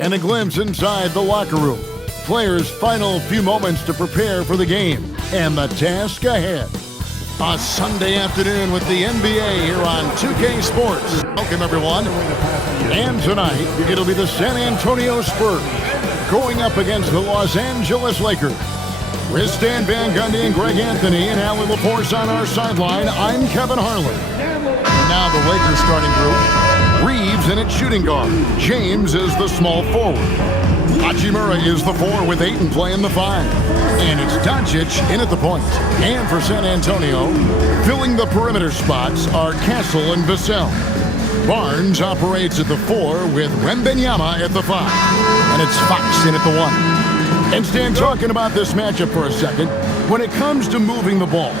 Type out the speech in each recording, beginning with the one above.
and a glimpse inside the locker room. Players' final few moments to prepare for the game and the task ahead. A Sunday afternoon with the NBA here on 2K Sports. Welcome, everyone. And tonight, it'll be the San Antonio Spurs going up against the Los Angeles Lakers. With Stan Van Gundy and Greg Anthony and Allie LaForce on our sideline, I'm Kevin Harlan. And now the Lakers starting group. Reeves in at shooting guard. James is the small forward. Hachimura is the 4 with Ayton playing the 5. And it's Doncic in at the point. And for San Antonio, filling the perimeter spots are Castle and Vassell. Barnes operates at the 4 with Wembanyama at the 5. And it's Fox in at the 1. And Stan, talking about this matchup for a second, when it comes to moving the ball,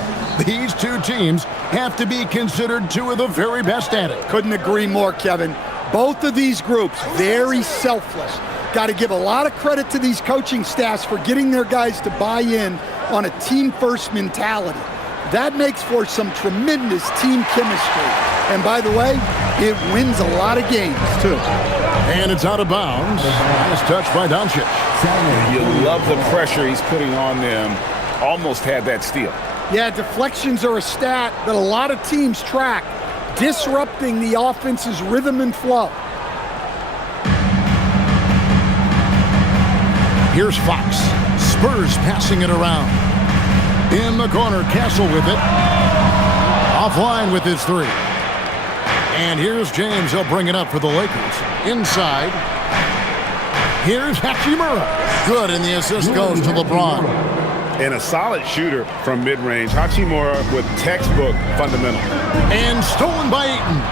these two teams have to be considered two of the very best at it. Couldn't agree more, Kevin. Both of these groups, very selfless. Got to give a lot of credit to these coaching staffs for getting their guys to buy in on a team-first mentality. That makes for some tremendous team chemistry. And by the way, it wins a lot of games, too. And it's out of bounds. Nice touch by Doncic. You love the pressure he's putting on them. Almost had that steal. Yeah, deflections are a stat that a lot of teams track, disrupting the offense's rhythm and flow. Here's Fox. Spurs passing it around. In the corner, Castle with it. Offline with his 3. And here's James. He'll bring it up for the Lakers. Inside. Here's Hachimura. Good, and the assist goes to LeBron. And a solid shooter from mid-range. Hachimura with textbook fundamentals. And stolen by Ayton.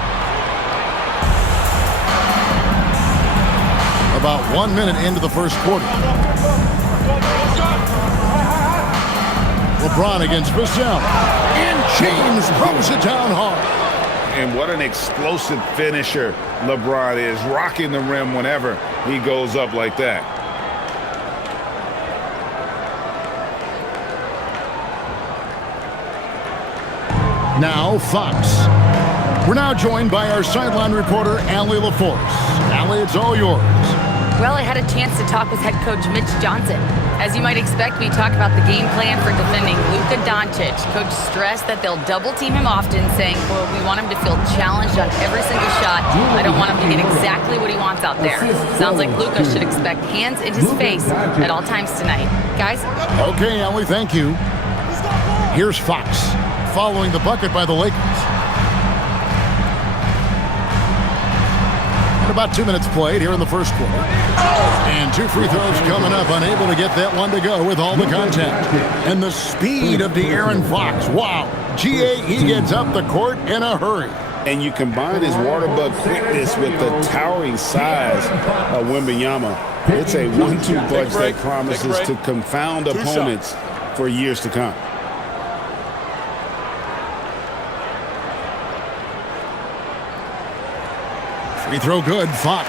About 1 minute into the first quarter. LeBron against Vassell. And James throws it down hard. And what an explosive finisher LeBron is, rocking the rim whenever he goes up like that. Now Fox. We're now joined by our sideline reporter, Allie LaForce. Allie, it's all yours. Well, I had a chance to talk with head coach Mitch Johnson. As you might expect, we talk about the game plan for defending Luka Doncic. Coach stressed that they'll double team him often, saying, quote, we want him to feel challenged on every single shot. I don't want him to get exactly what he wants out there. Sounds like Luka should expect hands in his face at all times tonight. Guys? Okay, Allie, thank you. Here's Fox, following the bucket by the Lakers. About 2 minutes played here in the first quarter. And 2 free throws coming up, unable to get that one to go with all the contact. And the speed of De'Aaron Fox. Wow. GA, he gets up the court in a hurry. And you combine his water bug quickness with the towering size of Wembanyama. It's a 1-2 punch that promises to confound opponents for years to come. Free throw good, Fox.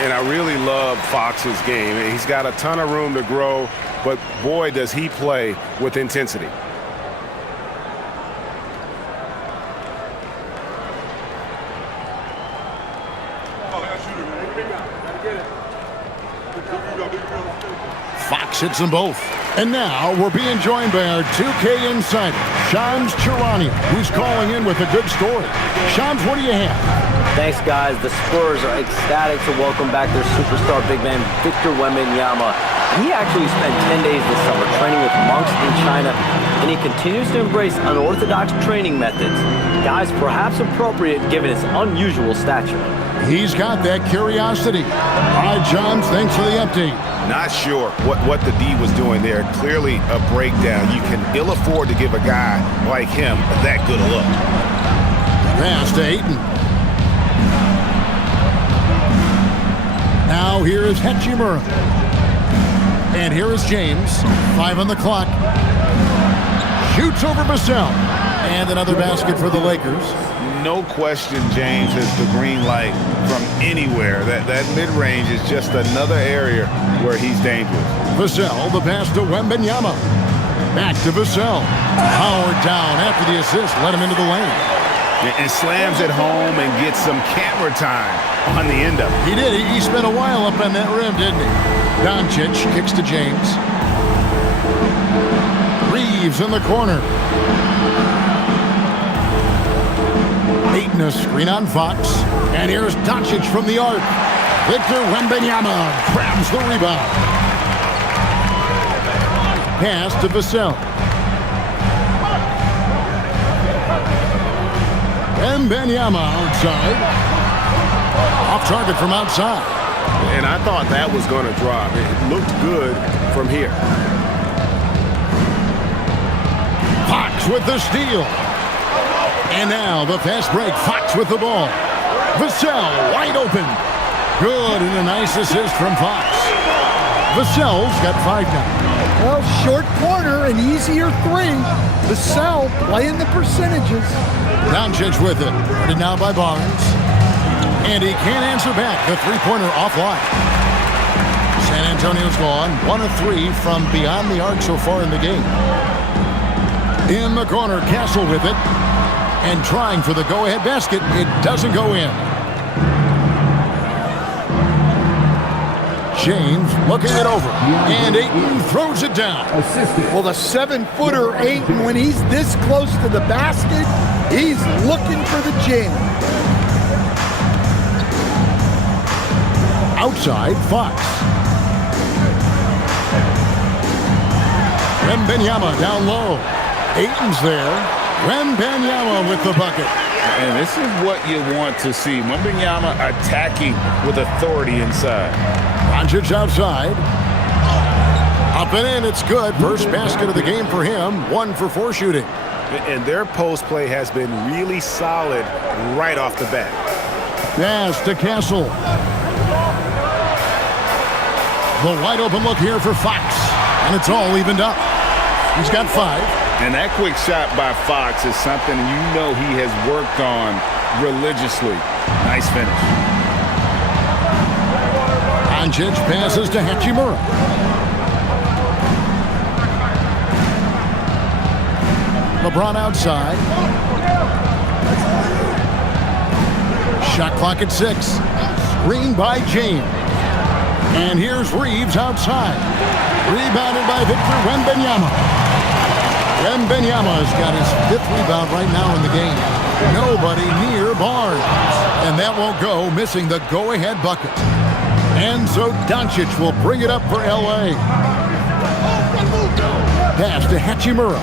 And I really love Fox's game. He's got a ton of room to grow, but boy, does he play with intensity. Fox hits them both. And now we're being joined by our 2K insider, Shams Charania, who's calling in with a good story. Shams, what do you have? Thanks, guys. The Spurs are ecstatic to welcome back their superstar big man, Victor Wembanyama. He actually spent 10 days this summer training with monks in China, and he continues to embrace unorthodox training methods. Guys, perhaps appropriate given his unusual stature. He's got that curiosity. All right, Johns, thanks for the update. Not sure what the D was doing there. Clearly a breakdown. You can ill afford to give a guy like him that good a look. Pass to Ayton. Now here is Hachimura. And here is James. 5 on the clock. Shoots over Vassell. And another basket for the Lakers. No question James has the green light from anywhere. That mid-range is just another area where he's dangerous. Vassell, the pass to Wembanyama. Back to Vassell. Howard down after the assist. Let him into the lane. And slams it home and gets some camera time on the end of it. He did. He spent a while up on that rim, didn't he? Doncic kicks to James. Reeves in the corner. Ayton a screen on Fox. And here's Doncic from the arc. Victor Wembanyama grabs the rebound. Pass to Vassell. Wembanyama outside. Off target from outside. And I thought that was going to drop. It looked good from here. Fox with the steal. And now the fast break. Fox with the ball. Vassell wide open. Good, and a nice assist from Fox. Vassell's got 5 now. Well, short corner, an easier 3. Vassell playing the percentages. Doncic with it. Guarded now by Barnes. And he can't answer back. The three-pointer offline. San Antonio's gone 1 of 3 from beyond the arc so far in the game. In the corner, Castle with it. And trying for the go-ahead basket. It doesn't go in. James looking it over. And Ayton throws it down. Well, the 7-footer Ayton, when he's this close to the basket, he's looking for the jam. Outside, Fox. Wembanyama down low. Ayton's there. Wembanyama with the bucket. And this is what you want to see. Wembanyama attacking with authority inside. Doncic outside. Up and in, it's good. First basket of the game for him. 1 for 4 shooting. And their post play has been really solid right off the bat. Pass to Castle. The wide open look here for Fox. And it's all evened up. He's got 5. And that quick shot by Fox is something you know he has worked on religiously. Nice finish. Doncic passes to Hachimura. LeBron outside. Shot clock at 6. Screen by James. And here's Reeves outside. Rebounded by Victor Wembanyama. Wembanyama's got his 5th rebound right now in the game. Nobody near Barnes. And that won't go, missing the go-ahead bucket. And so Doncic will bring it up for L.A. Pass to Hachimura.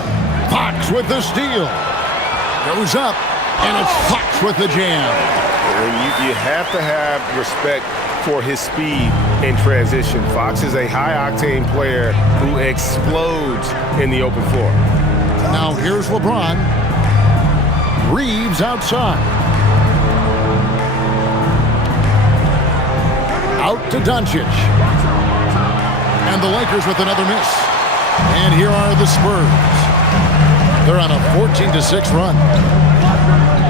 Fox with the steal. Goes up, and it's Fox with the jam. You have to have respect for his speed in transition. Fox is a high-octane player who explodes in the open floor. Now here's LeBron. Reeves outside. Out to Doncic. And the Lakers with another miss. And here are the Spurs. They're on a 14-6 run.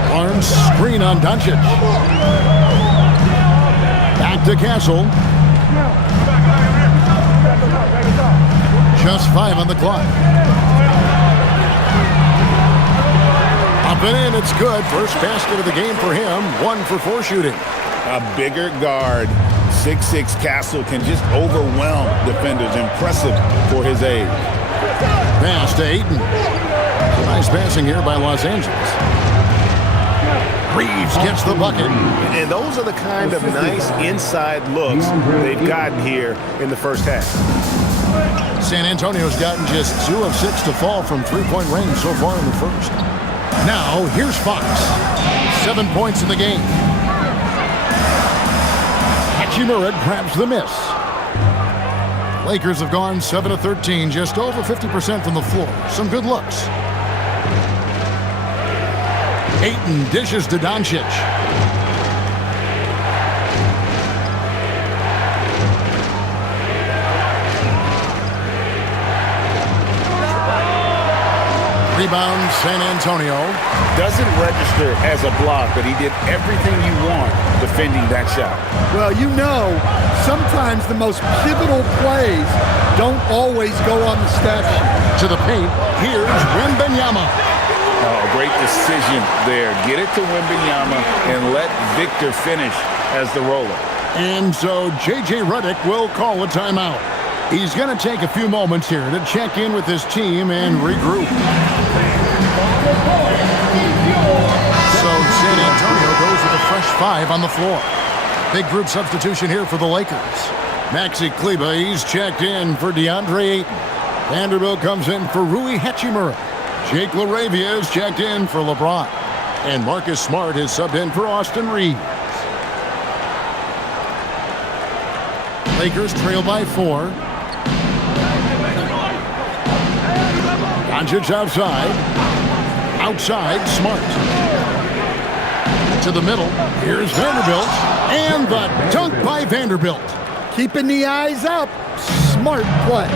Barnes screen on Doncic. Back to Castle. Just 5 on the clock. Up and in, it's good. First basket of the game for him. 1 for 4 shooting. A bigger guard, 6'6" Castle, can just overwhelm defenders. Impressive for his age. Pass to Ayton. Nice passing here by Los Angeles. Reeves gets the bucket. And those are the kind of nice inside looks they've gotten here in the first half. San Antonio's gotten just 2 of 6 to fall from three-point range so far in the first. Now, here's Fox. 7 points in the game. Hachimura grabs the miss. Lakers have gone 7 of 13, just over 50% from the floor. Some good looks. Ayton dishes to Doncic. Rebound, San Antonio. Doesn't register as a block, but he did everything you want defending that shot. Well, you know, sometimes the most pivotal plays don't always go on the stat sheet. To the paint, here's Wembanyama. Oh, great decision there. Get it to Wembanyama and let Victor finish as the roller. And so J.J. Redick will call a timeout. He's going to take a few moments here to check in with his team and regroup. So San Antonio goes with a fresh 5 on the floor. Big group substitution here for the Lakers. Maxi Kleber, he's checked in for DeAndre Ayton. Vanderbilt comes in for Rui Hachimura. Jake LaRavia is checked in for LeBron. And Marcus Smart is subbed in for Austin Reeves. Lakers trail by 4. Doncic outside. Outside, Smart. To the middle. Here's Vanderbilt. And the dunk by Vanderbilt. Keeping the eyes up. Smart play.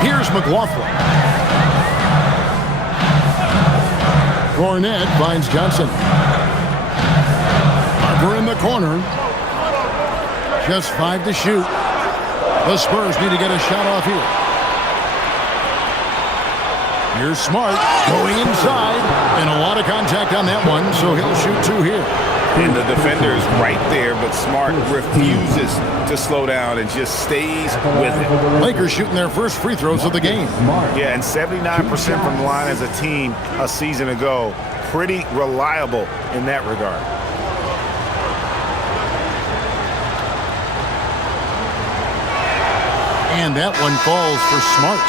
Here's McLaughlin. Cornette finds Johnson. Harper in the corner. Just 5 to shoot. The Spurs need to get a shot off here. Here's Smart going inside. And a lot of contact on that one, so he'll shoot 2 here. And the defender's right there, but Smart refuses to slow down and just stays with it. Lakers shooting their first free throws of the game. Yeah, and 79% from the line as a team a season ago. Pretty reliable in that regard. And that one falls for Smart.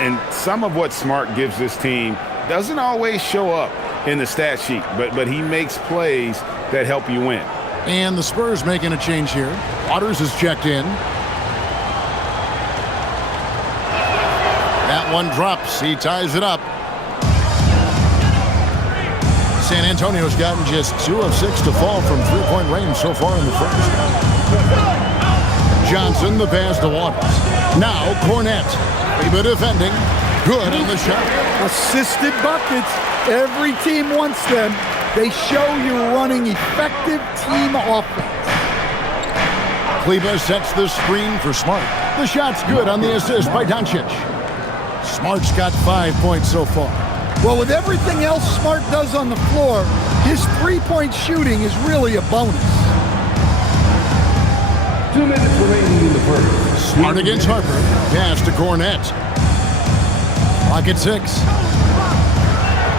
And some of what Smart gives this team doesn't always show up in the stat sheet, but he makes plays that help you win. And the Spurs making a change here. Waters is checked in. That one drops. He ties it up. San Antonio's gotten just 2 of 6 to fall from three-point range so far in the first. Johnson, the pass to Waters. Now Cornette. Kleber defending. Good on the shot. Assisted buckets. Every team wants them. They show you're running effective team offense. Kleber sets the screen for Smart. The shot's good on the assist by Doncic. Smart's got 5 points so far. Well, with everything else Smart does on the floor, his three-point shooting is really a bonus. 2 minutes remaining in the first. Smart against Harper. Pass to Cornette. Clock at 6.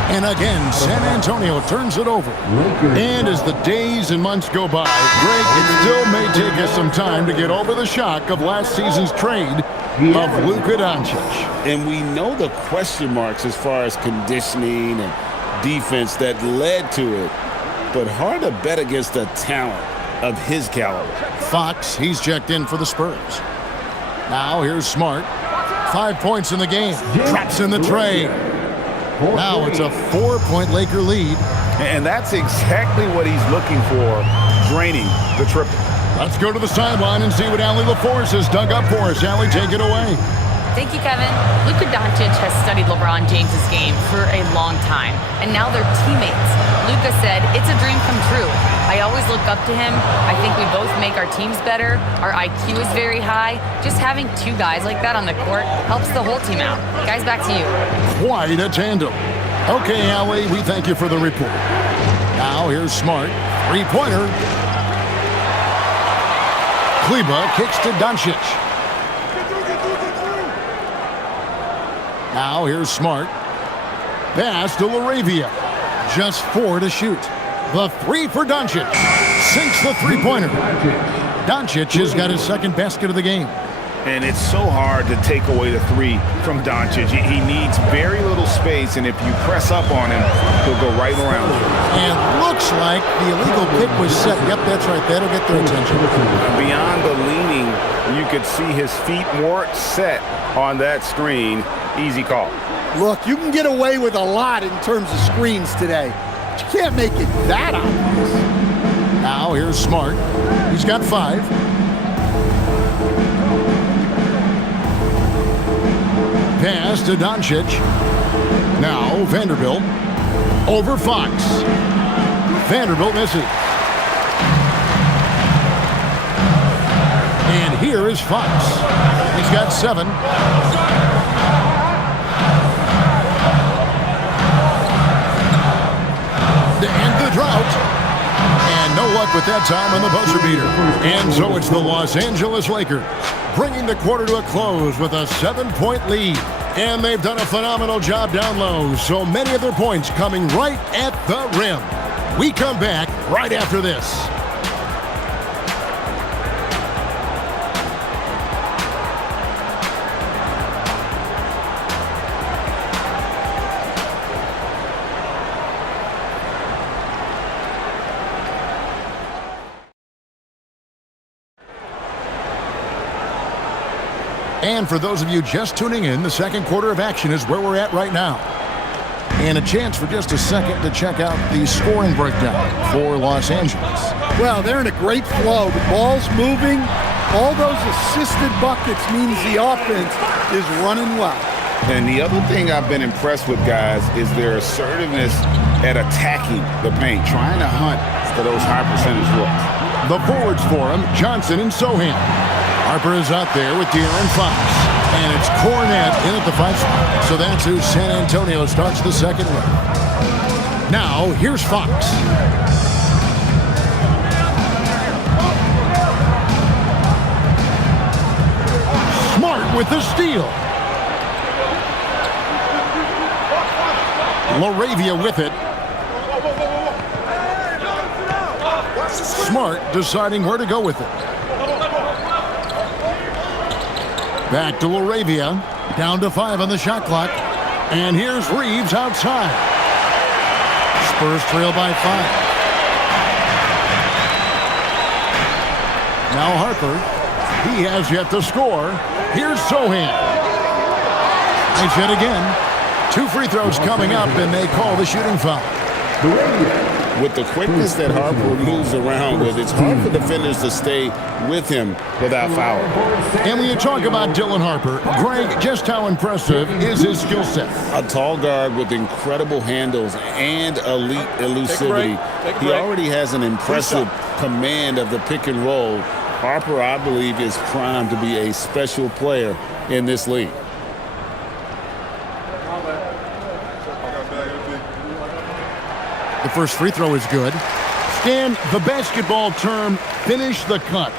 And again, San Antonio turns it over. And as the days and months go by, Greg, it still may take us some time to get over the shock of last season's trade of Luka Doncic. And we know the question marks as far as conditioning and defense that led to it. But hard to bet against the talent of his caliber. Fox, he's checked in for the Spurs. Now here's Smart. 5 points in the game. Drops in the tray. Now it's a 4-point Laker lead. And that's exactly what he's looking for, draining the triple. Let's go to the sideline and see what Allie LaForce has dug up for us. Allie, take it away. Thank you, Kevin. Luka Doncic has studied LeBron James' game for a long time, and now they're teammates. Luka said, "It's a dream come true. I always look up to him. I think we both make our teams better. Our IQ is very high. Just having 2 guys like that on the court helps the whole team out." Guys, back to you. Quite a tandem. Okay, Allie, we thank you for the report. Now here's Smart. 3-pointer. Kleber kicks to Doncic. Now here's Smart. Pass to LaRavia. Just 4 to shoot. The 3 for Doncic. Sinks the 3-pointer. Doncic has got his second basket of the game. And it's so hard to take away the 3 from Doncic. He needs very little space, and if you press up on him, he'll go right around you. And looks like the illegal kick was set. Yep, that's right. That'll get their attention. Beyond the leaning, you could see his feet weren't set on that screen. Easy call. Look, you can get away with a lot in terms of screens today. But you can't make it that obvious. Now here's Smart. He's got 5. Pass to Doncic. Now Vanderbilt. Over Fox. Vanderbilt misses. And here is Fox. He's got 7. drought. And no luck with that time on the buzzer beater. And so it's the Los Angeles Lakers bringing the quarter to a close with a 7-point lead. And they've done a phenomenal job down low, so many of their points coming right at the rim. We come back right after this. And for those of you just tuning in, the second quarter of action is where we're at right now. And a chance for just a second to check out the scoring breakdown for Los Angeles. Well, they're in a great flow. The ball's moving. All those assisted buckets means the offense is running well. And the other thing I've been impressed with, guys, is their assertiveness at attacking the paint, trying to hunt for those high percentage looks. The forwards for him, Johnson and Sohan. Harper is out there with De'Aaron Fox. And it's Cornette in at the 5 spot. So that's who San Antonio starts the second with. Now, here's Fox. Smart with the steal. LaRavia with it. Smart deciding where to go with it. Back to LaRavia. Down to 5 on the shot clock. And here's Reeves outside. Spurs trail by 5. Now Harper. He has yet to score. Here's Sohan. Nice hit again. 2 free throws coming up, and they call the shooting foul. With the quickness that Harper moves around with, it's hard for defenders to stay with him without fouling. And when you talk about Dylan Harper, Greg, just how impressive is his skill set? A tall guard with incredible handles and elite elusivity. He already has an impressive command of the pick and roll. Harper, I believe, is primed to be a special player in this league. The first free throw is good. Stan, the basketball term, finish the cut.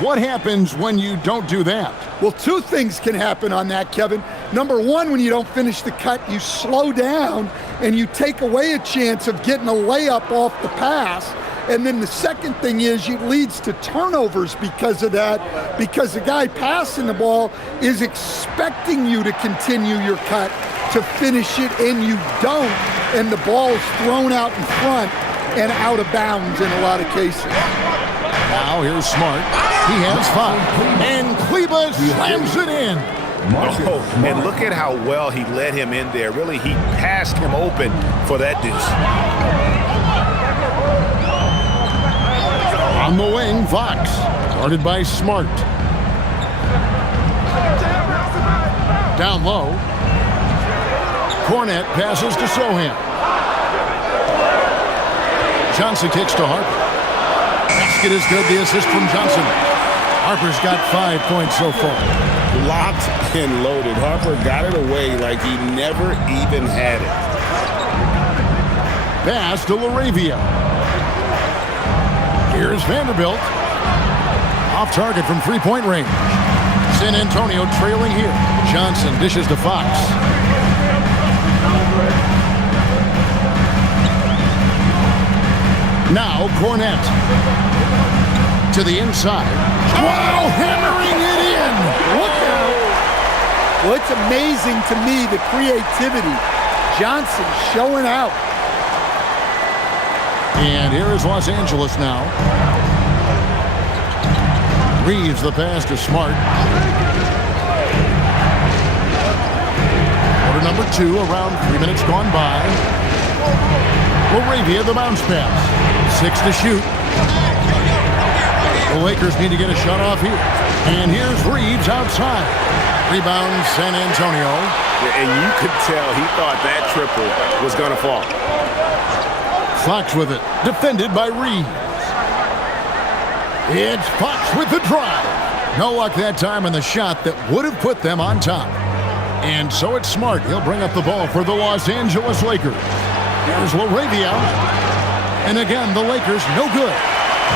What happens when you don't do that? Well, 2 things can happen on that, Kevin. Number 1, when you don't finish the cut, you slow down and you take away a chance of getting a layup off the pass. And then the second thing is it leads to turnovers because of that, because the guy passing the ball is expecting you to continue your cut, to finish it, and you don't, and the ball is thrown out in front and out of bounds in a lot of cases. Now here's Smart. He has 5. And Kleba slams it in. Oh, and look at how well he led him in there. Really, he passed him open for that deuce. On the wing, Fox. Guarded by Smart. Down low. Cornette passes to Sohan. Johnson kicks to Harper. Basket is good. The assist from Johnson. Harper's got 5 points so far. Locked and loaded. Harper got it away like he never even had it. Pass to LaRavia. Here's Vanderbilt. Off target from 3-point range. San Antonio trailing here. Johnson dishes to Fox. Now Cornette to the inside. Wow, hammering it in. Look out. Well, it's amazing to me, the creativity. Johnson showing out. And here is Los Angeles now. Reeves the pass to Smart. Quarter number 2, around 3 minutes gone by. LaRavia, the bounce pass. 6 to shoot. The Lakers need to get a shot off here. And here's Reeves outside. Rebound, San Antonio. And you could tell he thought that triple was going to fall. Fox with it. Defended by Reeves. It's Fox with the drive. No luck that time on the shot that would have put them on top. And so it's Smart. He'll bring up the ball for the Los Angeles Lakers. Here's LaRavia. And again, the Lakers no good.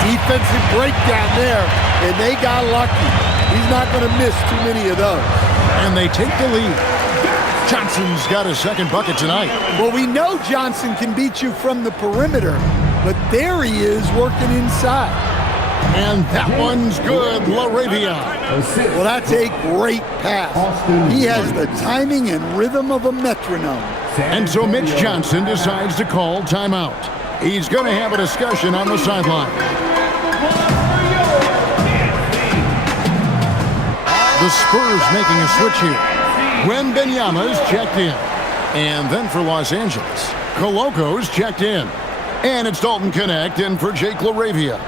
Defensive breakdown there, and they got lucky. He's not going to miss too many of those. And they take the lead. Johnson's got his second bucket tonight. Well, we know Johnson can beat you from the perimeter, but there he is working inside. And that one's good, LaRavia. Well, that's a great pass. He has the timing and rhythm of a metronome. And so Mitch Johnson decides to call timeout. He's going to have a discussion on the sideline. The Spurs making a switch here. Wembanyama's checked in. And then for Los Angeles, Coloco's checked in. And it's Dalton Connect in for Jake LaRavia.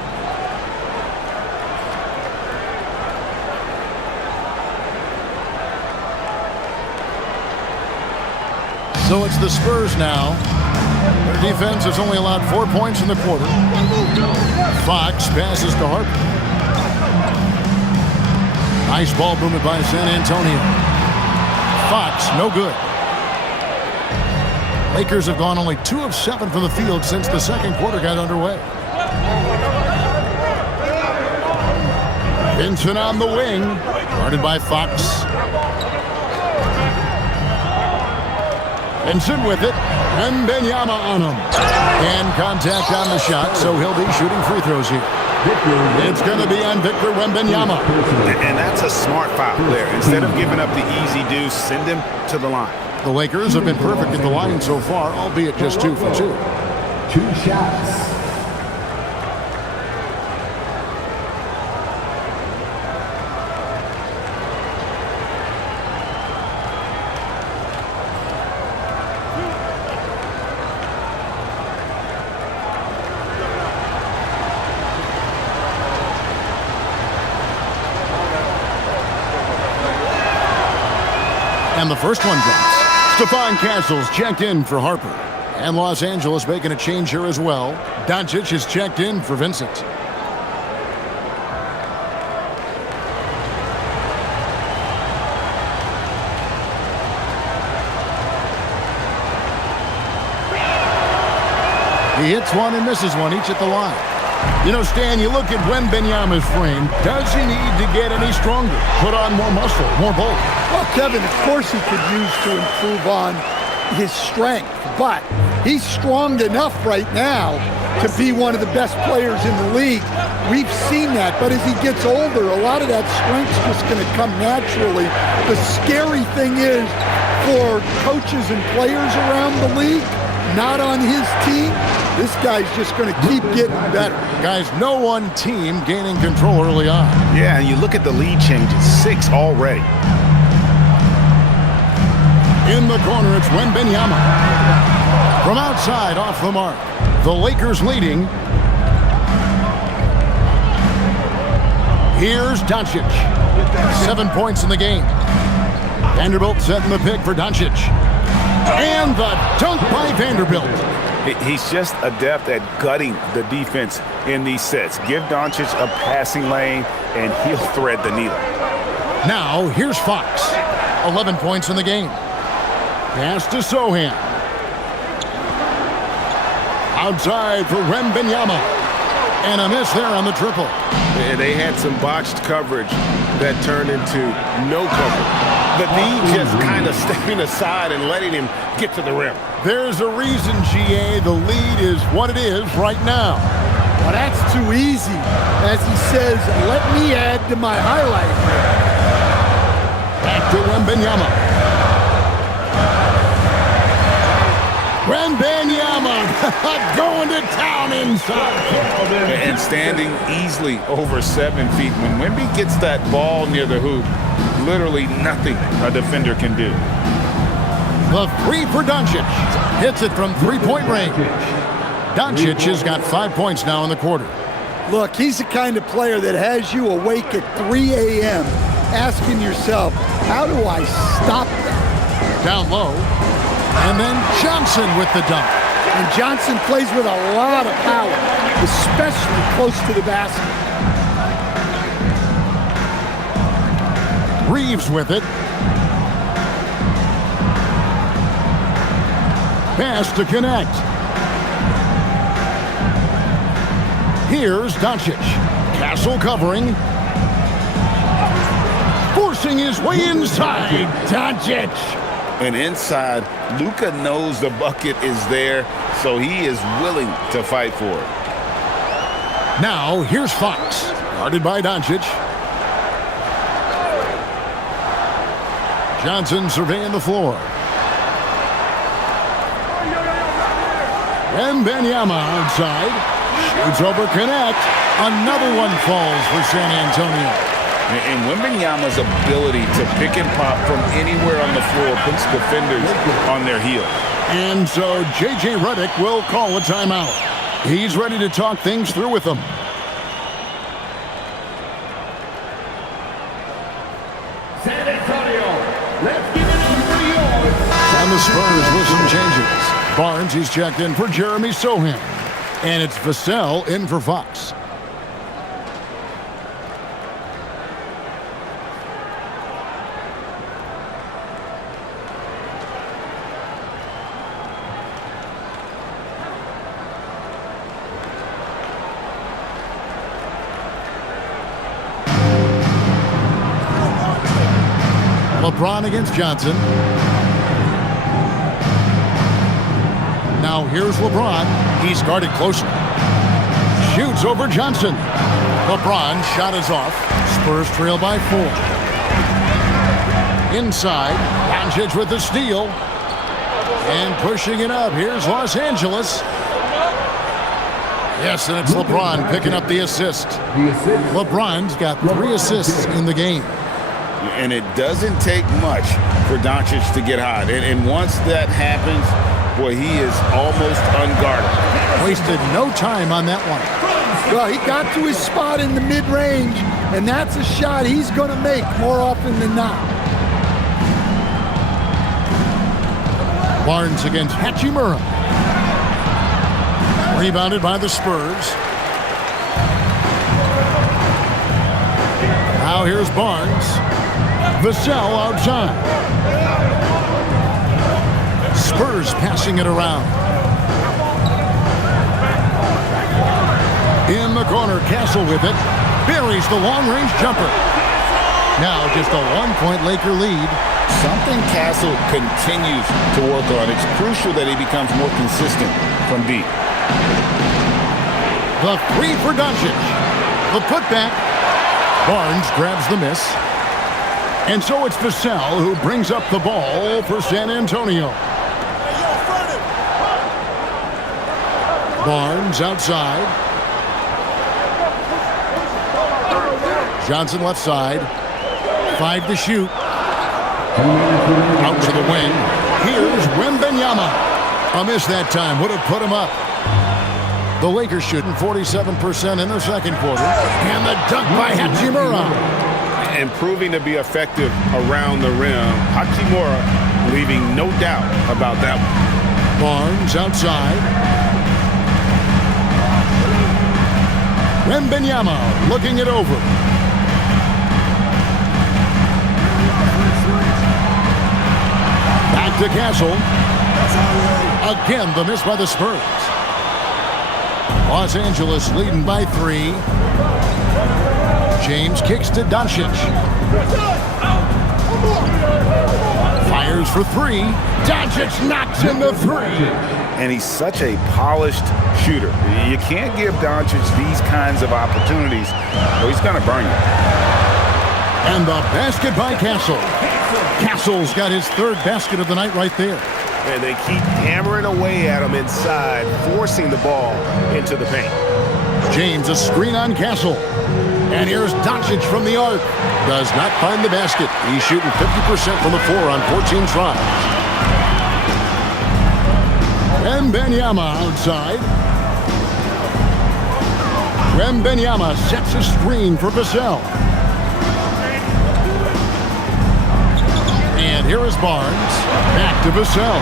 So it's the Spurs now. Their defense has only allowed 4 points in the quarter. Fox passes to Harper. Nice ball movement by San Antonio. Fox, no good. Lakers have gone only 2 of 7 from the field since the second quarter got underway. Vincent on the wing, guarded by Fox. Vincent with it, and Wembanyama on him. And contact on the shot, so he'll be shooting free throws here. It's going to be on Victor Wembanyama. And that's a smart foul there. Instead of giving up the easy deuce, send him to the line. The Lakers have been perfect at the line so far, albeit just 2 for 2. 2 shots. And the first one drops. Stephon Castle's checked in for Harper. And Los Angeles making a change here as well. Doncic is checked in for Vincent. He hits one and misses one, each at the line. You know, Stan, you look at Wembanyama's frame. Does he need to get any stronger? Put on more muscle, more bulk? Well, Kevin, of course he could use to improve on his strength, but he's strong enough right now to be one of the best players in the league. We've seen that, but as he gets older, a lot of that strength's just going to come naturally. The scary thing is for coaches and players around the league, not on his team, this guy's just going to keep getting better. Guys, no one team gaining control early on. Yeah, and you look at the lead changes, 6 already. In the corner, it's Wembanyama. From outside, off the mark. The Lakers leading. Here's Doncic. 7 points in the game. Vanderbilt setting the pick for Doncic. And the dunk by Vanderbilt. He's just adept at gutting the defense in these sets. Give Doncic a passing lane, and he'll thread the needle. Now, here's Fox. 11 points in the game. Pass to Sohan. Outside for Wembanyama. And a miss there on the triple. And they had some botched coverage that turned into no coverage. The D just kind of stepping aside and letting him get to the rim. There's a reason, GA, the lead is what it is right now. Well, that's too easy. As he says, let me add to my highlight reel. Back to Wembanyama. Wembanyama going to town inside. And standing easily over 7 feet. When Wemby gets that ball near the hoop, literally nothing a defender can do. The three for Doncic. Hits it from three-point range. Doncic has got 5 points now in the quarter. Look, he's the kind of player that has you awake at 3 a.m. asking yourself, how do I stop that? Down low. And then Johnson with the dunk. And Johnson plays with a lot of power, especially close to the basket. Reeves with it. Pass to Connect. Here's Doncic. Castle covering. Forcing his way inside. Doncic. And inside, Luka knows the bucket is there, so he is willing to fight for it. Now, here's Fox. Guarded by Doncic. Johnson surveying the floor. Wembanyama outside. Shoots over Connect. Another one falls for San Antonio. And Wembanyama's ability to pick and pop from anywhere on the floor puts defenders on their heels. And so J.J. Redick will call a timeout. He's ready to talk things through with them. San Antonio, let's give it up for yours. And the Spurs with some changes. Barnes, he's checked in for Jeremy Sohan. And it's Vassell in for Fox. LeBron against Johnson. Now here's LeBron. He's guarded closely. Shoots over Johnson. LeBron's shot is off. Spurs trail by 4. Inside. Doncic with the steal. And pushing it up. Here's Los Angeles. Yes, and it's LeBron picking up the assist. LeBron's got 3 assists in the game. And it doesn't take much for Doncic to get hot. And once that happens, boy, he is almost unguarded. Wasted no time on that one. Well, he got to his spot in the mid-range, and that's a shot he's going to make more often than not. Barnes against Hachimura. Rebounded by the Spurs. Now here's Barnes. Vassell outside. Spurs passing it around. In the corner, Castle with it. Buries the long-range jumper. Now just a 1-point Laker lead. Something Castle continues to work on. It's crucial that he becomes more consistent from deep. The 3 for Doncic. The putback. Barnes grabs the miss. And so it's Vassell who brings up the ball for San Antonio. Barnes outside. Johnson left side. 5 to shoot. Out to the wing. Here's Wembanyama. A miss that time. Would have put him up. The Lakers shooting 47% in the second quarter. And the dunk by Hachimura. And proving to be effective around the rim. Hachimura leaving no doubt about that one. Barnes outside. Wembanyama looking it over. Back to Castle. Again, the miss by the Spurs. Los Angeles leading by 3. James kicks to Doncic. Fires for 3. Doncic knocks in the 3. And he's such a polished shooter. You can't give Doncic these kinds of opportunities, or he's going to burn you. And the basket by Castle. Castle's got his 3rd basket of the night right there. And they keep hammering away at him inside, forcing the ball into the paint. James a screen on Castle. And here's Doncic from the arc. Does not find the basket. He's shooting 50% from the floor on 14 tries. Wembanyama outside. Wembanyama sets a screen for Vassell. And here is Barnes. Back to Vassell.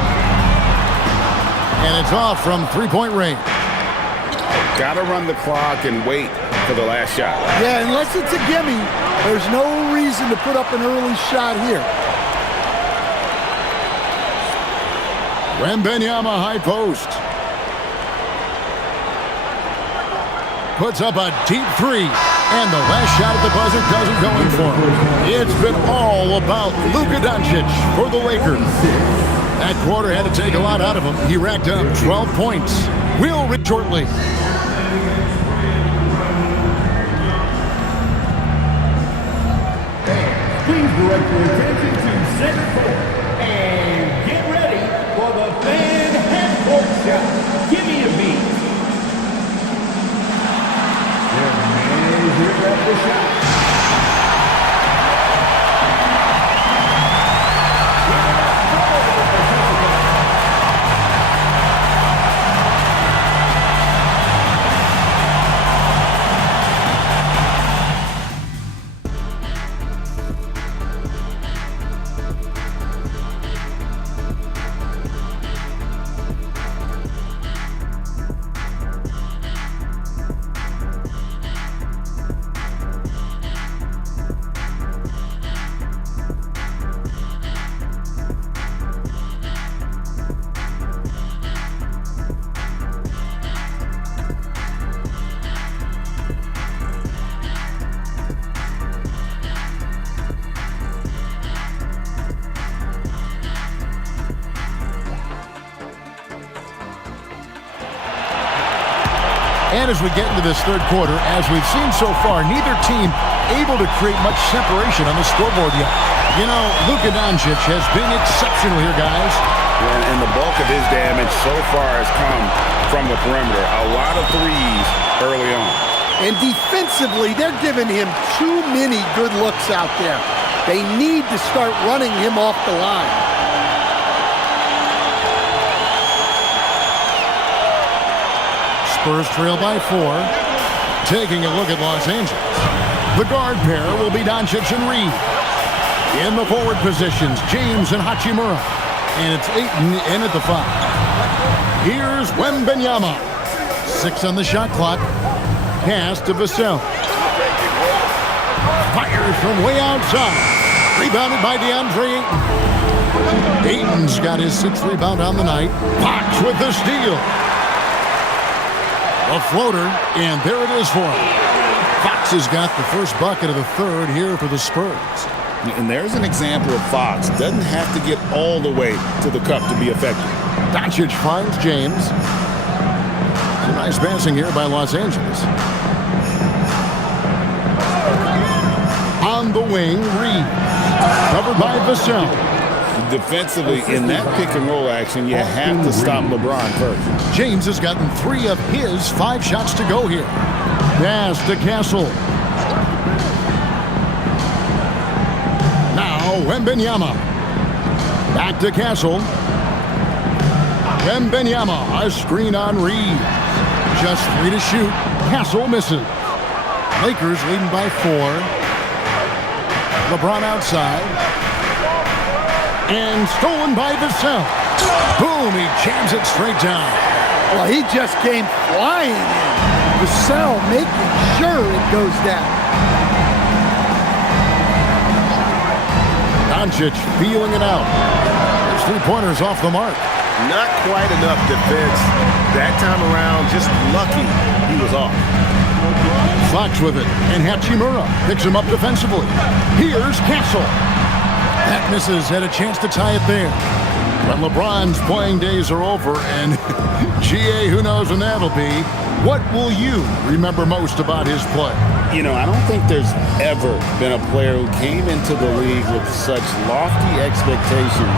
And it's off from 3-point range. Got to run the clock and wait for the last shot. Yeah, unless it's a gimme, there's no reason to put up an early shot here. Wembanyama high post. puts up a deep three. And the last shot at the buzzer doesn't go in for him. It's been all about Luka Doncic for the Lakers. That quarter had to take a lot out of him. He racked up 12 points. We'll return shortly. Please direct your attention to center court and get ready for the fan half-court shot. Give me a beat. Here's the shot. And as we get into this third quarter, as we've seen so far, neither team able to create much separation on the scoreboard yet. You know, Luka Doncic has been exceptional here, guys. And the bulk of his damage so far has come from the perimeter. A lot of threes early on. And defensively, they're giving him too many good looks out there. They need to start running him off the line. Spurs trail by 4. Taking a look at Los Angeles. The guard pair will be Doncic and Reed. In the forward positions, James and Hachimura. And it's Ayton in at the 5. Here's Wembanyama. 6 on the shot clock. Pass to Vassell. Fires from way outside. Rebounded by DeAndre Ayton. Ayton's got his 6th rebound on the night. Fox with the steal. A floater, and there it is for him. Fox has got the first bucket of the third here for the Spurs. And there's an example of Fox. Doesn't have to get all the way to the cup to be effective. Doncic finds James. Some nice passing here by Los Angeles. On the wing, Reed. Covered by Vassell. Defensively, in that pick and roll action, you have to stop LeBron first. James has gotten 3 of his 5 shots to go here. Pass to Castle. Now Wembanyama. Back to Castle. Wembanyama, a screen on Reed. Just 3 to shoot. Castle misses. Lakers leading by 4. LeBron outside. And stolen by Vassell. Boom, he jams it straight down. Well, he just came flying in. Vassell making sure it goes down. Doncic feeling it out. His 3-pointers off the mark. Not quite enough defense that time around. Just lucky he was off. Fox with it, and Hachimura picks him up defensively. Here's Castle. That misses, had a chance to tie it there. But LeBron's playing days are over, and GA, who knows when that'll be. What will you remember most about his play? You know, I don't think there's ever been a player who came into the league with such lofty expectations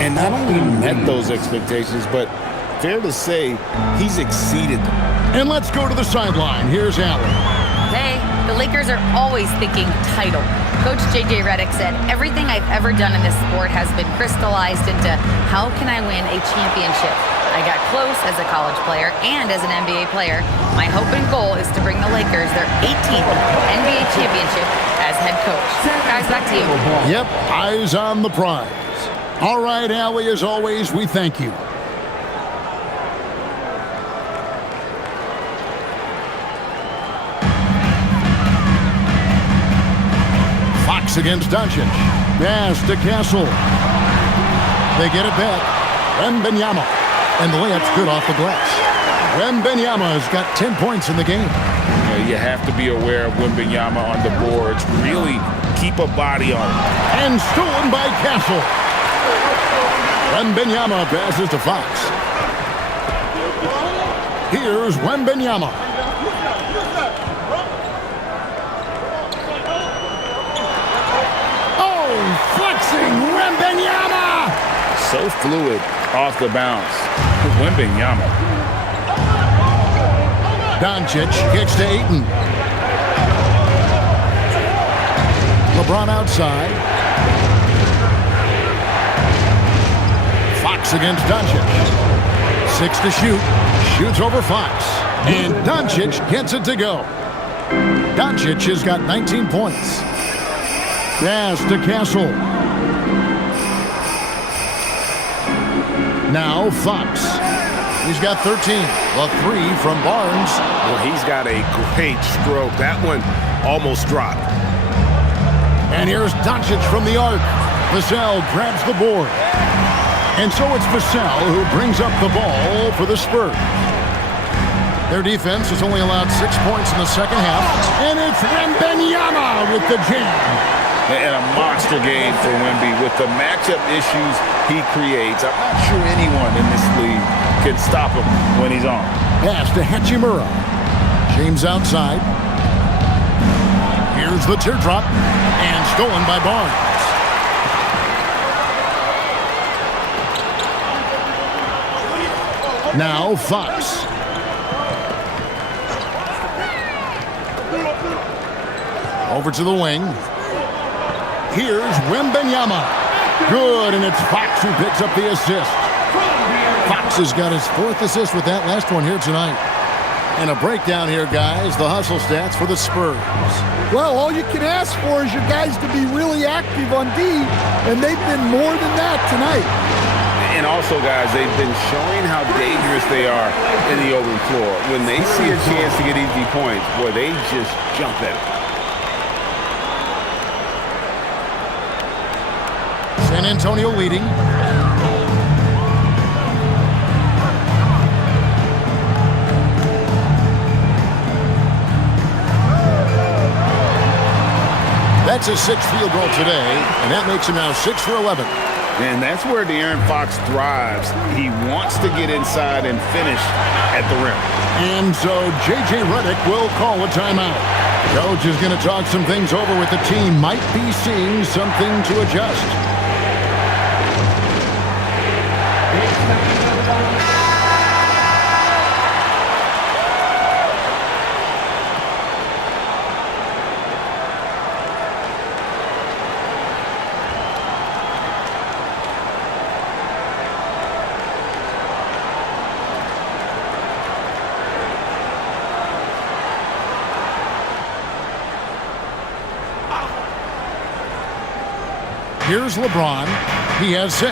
and not only met those expectations, but fair to say, he's exceeded them. And let's go to the sideline. Here's Allen. Hey, the Lakers are always thinking title. Coach J.J. Redick said, everything I've ever done in this sport has been crystallized into how can I win a championship? I got close as a college player and as an NBA player. My hope and goal is to bring the Lakers their 18th NBA championship as head coach. Guys, back to you. Yep, eyes on the prize. All right, Allie, as always, we thank you. Fox against Doncic. Pass to Castle. They get it back. Wembanyama. And the layup's good off the glass. Wembanyama has got 10 points in the game. You have to be aware of Wembanyama on the boards. Really keep a body on him. And stolen by Castle. Wembanyama passes to Fox. Here's Wembanyama. Oh, flexing Wembanyama! So fluid off the bounce. Wembanyama. Doncic kicks to Ayton. LeBron outside. Fox against Doncic. 6 to shoot. Shoots over Fox. And Doncic gets it to go. Doncic has got 19 points. Pass to Castle. Now Fox. He's got 13. A 3 from Barnes. Well, he's got a great stroke. That one almost dropped. And here's Doncic from the arc. Vassell grabs the board. And so it's Vassell who brings up the ball for the Spurs. Their defense has only allowed 6 points in the second half. And it's Wembanyama with the jam. And a monster game for Wemby with the matchup issues he creates. I'm not sure anyone in this league can stop him when he's on. Pass to Hachimura. James outside. Here's the teardrop. And stolen by Barnes. Now Fox. Over to the wing. Here's Wembanyama. Good, and it's Fox who picks up the assist. Fox has got his 4th assist with that last one here tonight. And a breakdown here, guys. The hustle stats for the Spurs. Well, all you can ask for is your guys to be really active on D, and they've been more than that tonight. And also, guys, they've been showing how dangerous they are in the open floor. When they see a chance to get easy points, boy, they just jump at it. San Antonio leading. That's his 6th field goal today, and that makes him now 6 for 11. And that's where De'Aaron Fox thrives. He wants to get inside and finish at the rim. And so J.J. Redick will call a timeout. Coach is going to talk some things over with the team. Might be seeing something to adjust. Here's LeBron. He has 6.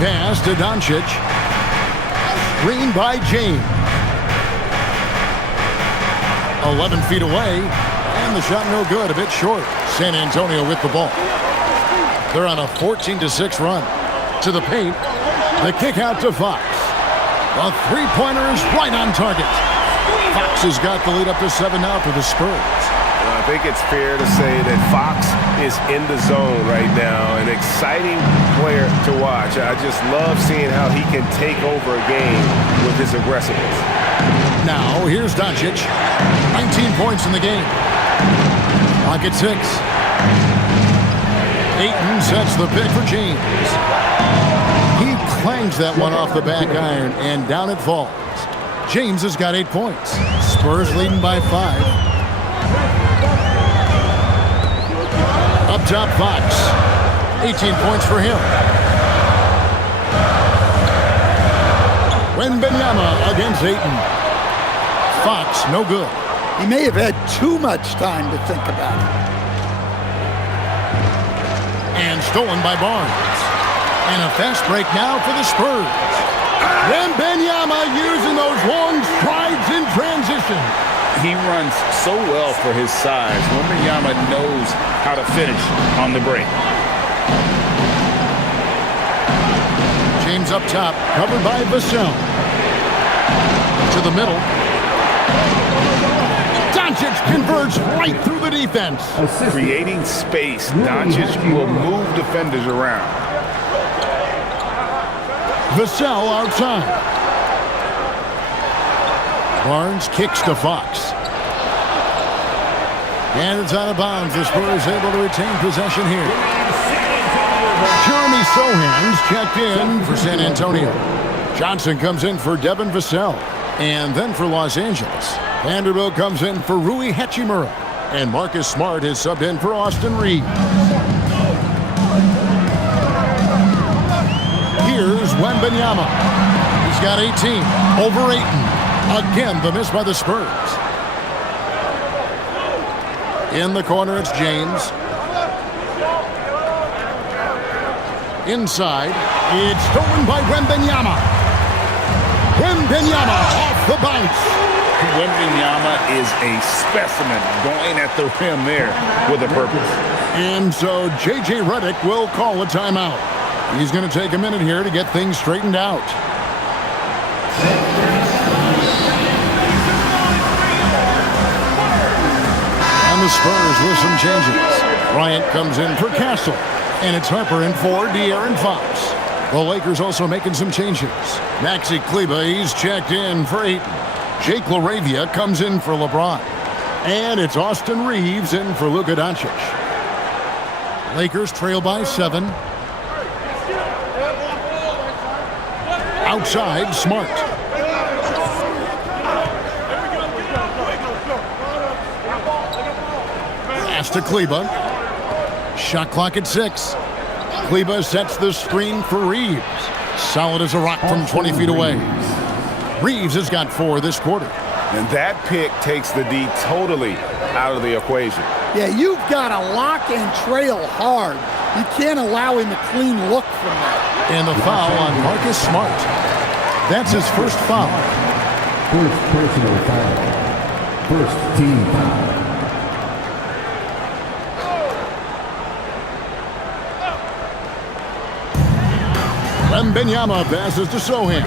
Pass to Doncic. Screen by James. 11 feet away. And the shot no good. A bit short. San Antonio with the ball. They're on a 14-6 run. To the paint. The kick out to Fox. The three-pointer is right on target. Fox has got the lead up to 7 now for the Spurs. Well, I think it's fair to say that Fox is in the zone right now. An exciting player to watch. I just love seeing how he can take over a game with his aggressiveness. Now, here's Doncic. 19 points in the game. Clock at 6. Ayton sets the pick for James. He clangs that one off the back iron, and down it falls. James has got 8 points. Spurs leading by 5. Up top, Fox. 18 points for him. Wembanyama against Ayton. Fox, no good. He may have had too much time to think about it. And stolen by Barnes. And a fast break now for the Spurs. Wembanyama using those long strides in transition. He runs so well for his size. Wembanyama knows how to finish on the break. James up top, covered by Vassell. To the middle. Doncic converts right through the defense. Creating space. Doncic will move defenders around. Vassell outside. Barnes kicks to Fox. And it's out of bounds. The Spurs able to retain possession here. Jeremy Sohan's checked in for San Antonio. Johnson comes in for Devin Vassell. And then for Los Angeles, Vanderbilt comes in for Rui Hachimura. And Marcus Smart is subbed in for Austin Reeves. Here's Wembanyama. He's got 18 over Ayton. Again, the miss by the Spurs. In the corner, it's James. Inside, it's stolen by Wembanyama. Wembanyama off the bounce. Wembanyama is a specimen going at the rim there with a purpose. And so J.J. Redick will call a timeout. He's going to take a minute here to get things straightened out. And the Spurs with some changes. Bryant comes in for Castle. And it's Harper in for De'Aaron Fox. The Lakers also making some changes. Maxi Kleber, he's checked in for Ayton. Jake LaRavia comes in for LeBron. And it's Austin Reeves in for Luka Doncic. Lakers trail by 7. Outside, Smart. Pass to Kleber. Shot clock at 6. Kleber sets the screen for Reeves. Solid as a rock from 20 feet away. Reeves has got 4 this quarter. And that pick takes the D totally out of the equation. Yeah, you've got to lock and trail hard. You can't allow him a clean look from that. And the foul on Marcus Smart. That's his first foul. First personal foul. First team foul. Wembanyama passes to Sohan.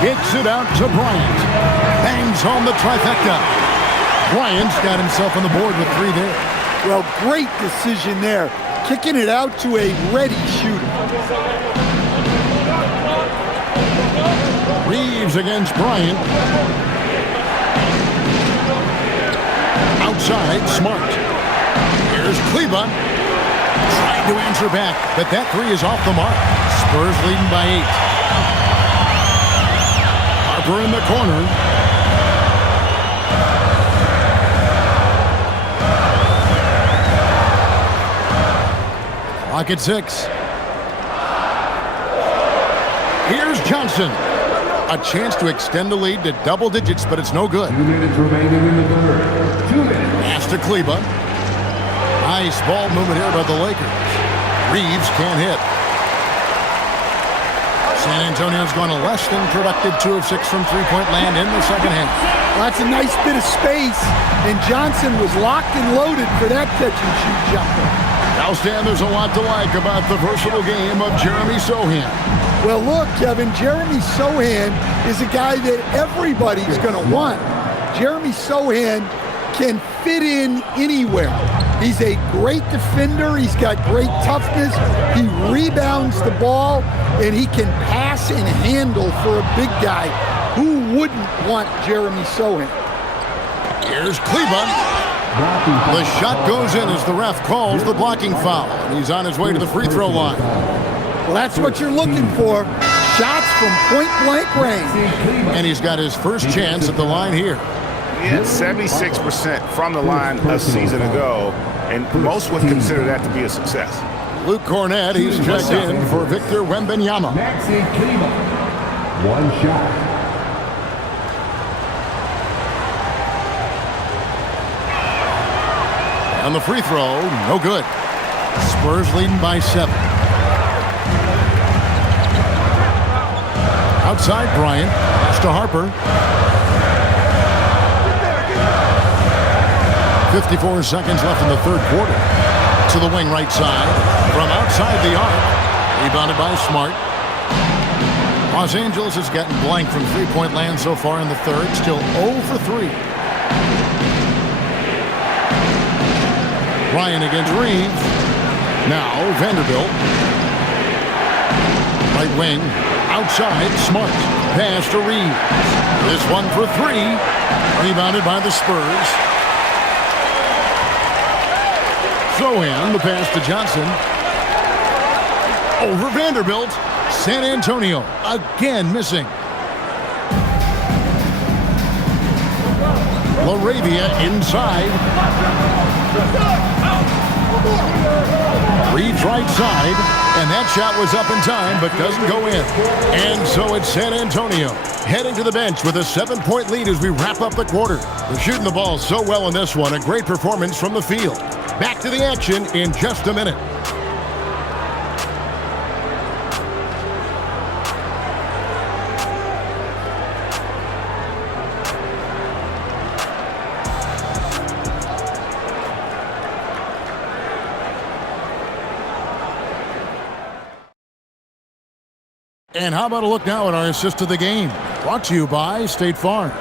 Kicks it out to Bryant. Bangs home the trifecta. Bryant's got himself on the board with 3 there. Well, great decision there. Kicking it out to a ready shooter. Reeves against Bryant. Outside, Smart. Here's Kleber. Trying to answer back, but that 3 is off the mark. Spurs leading by 8. Harper in the corner. Clock at 6. Here's Johnson. A chance to extend the lead to double digits, but it's no good. 2 minutes remaining in the third. 2 minutes. Pass to Kleber. Nice ball movement here by the Lakers. Reeves can't hit. San Antonio's gone a less than productive 2 of 6 from three-point land in the second half. Well, that's a nice bit of space, and Johnson was locked and loaded for that catch-and-shoot jumper. Now, Stan, there's a lot to like about the versatile game of Jeremy Sohan. Well, look, Kevin, Jeremy Sohan is a guy that everybody's going to want. Jeremy Sohan can fit in anywhere. He's a great defender. He's got great toughness. He rebounds the ball, and he can pass and handle for a big guy. Who wouldn't want Jeremy Sohan? Here's Kleber. The shot goes in as the ref calls the blocking foul. He's on his way to the free throw line. Well, that's what you're looking for. Shots from point-blank range. And he's got his first chance at the line here. He had 76% from the line a season ago, and most would consider that to be a success. Luke Cornett, he's checked in for Victor Wembanyama. Maxi Kleber. 1 shot. On the free throw, no good. Spurs leading by 7. Outside, Bryant. Pass to Harper. 54 seconds left in the third quarter. To the wing right side. From outside the arc. Rebounded by Smart. Los Angeles has gotten blank from three-point land so far in the third. Still 0 for 3. Ryan against Reeves. Now Vanderbilt. Right wing. Outside. Smart. Pass to Reeves. This one for 3. Rebounded by the Spurs. Sohan, the pass to Johnson. Over Vanderbilt. San Antonio again missing. LaRavia inside. Reeves right side. And that shot was up in time, but doesn't go in. And so it's San Antonio heading to the bench with a 7-point lead as we wrap up the quarter. They're shooting the ball so well in this one. A great performance from the field. Back to the action in just a minute. And how about a look now at our assist of the game? Brought to you by State Farm.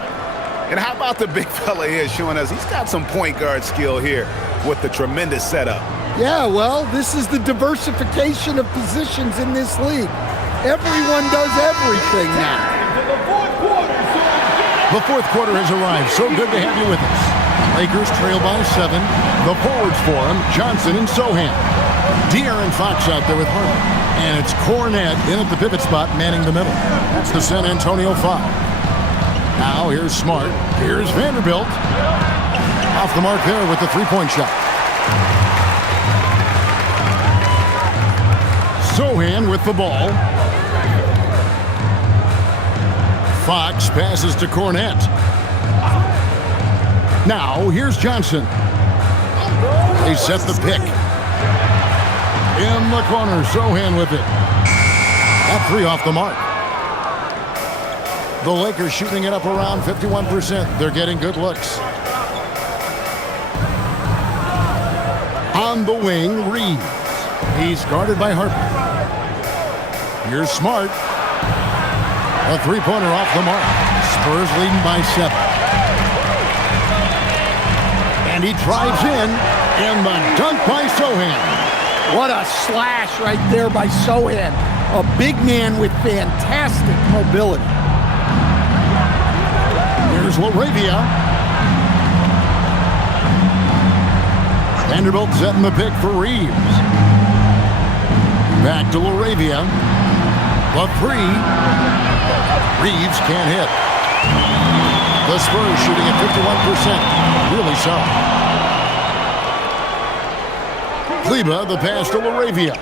And how about the big fella here showing us he's got some point guard skill here with the tremendous setup. Yeah, well, this is the diversification of positions in this league. Everyone does everything now. The fourth quarter has arrived. So good to have you with us. Lakers trail by 7. The forwards for him, Johnson and Sohan. De'Aaron Fox out there with Harper. And it's Cornette in at the pivot spot, manning the middle. That's the San Antonio foul. Now here's Smart. Here's Vanderbilt. Off the mark there with the three-point shot. Sohan with the ball. Fox passes to Cornette. Now here's Johnson. They set the pick. In the corner, Sohan with it. That 3 off the mark. The Lakers shooting it up around 51%. They're getting good looks. On the wing, Reeves. He's guarded by Harper. Here's Smart. A three-pointer off the mark. Spurs leading by 7. And he drives in the dunk by Sohan. What a slash right there by Sohan. A big man with fantastic mobility. Here's LaRavia. Vanderbilt setting the pick for Reeves. Back to LaRavia. The 3. Reeves can't hit. The Spurs shooting at 51%. Really solid. Kleba, the pass to LaRavia.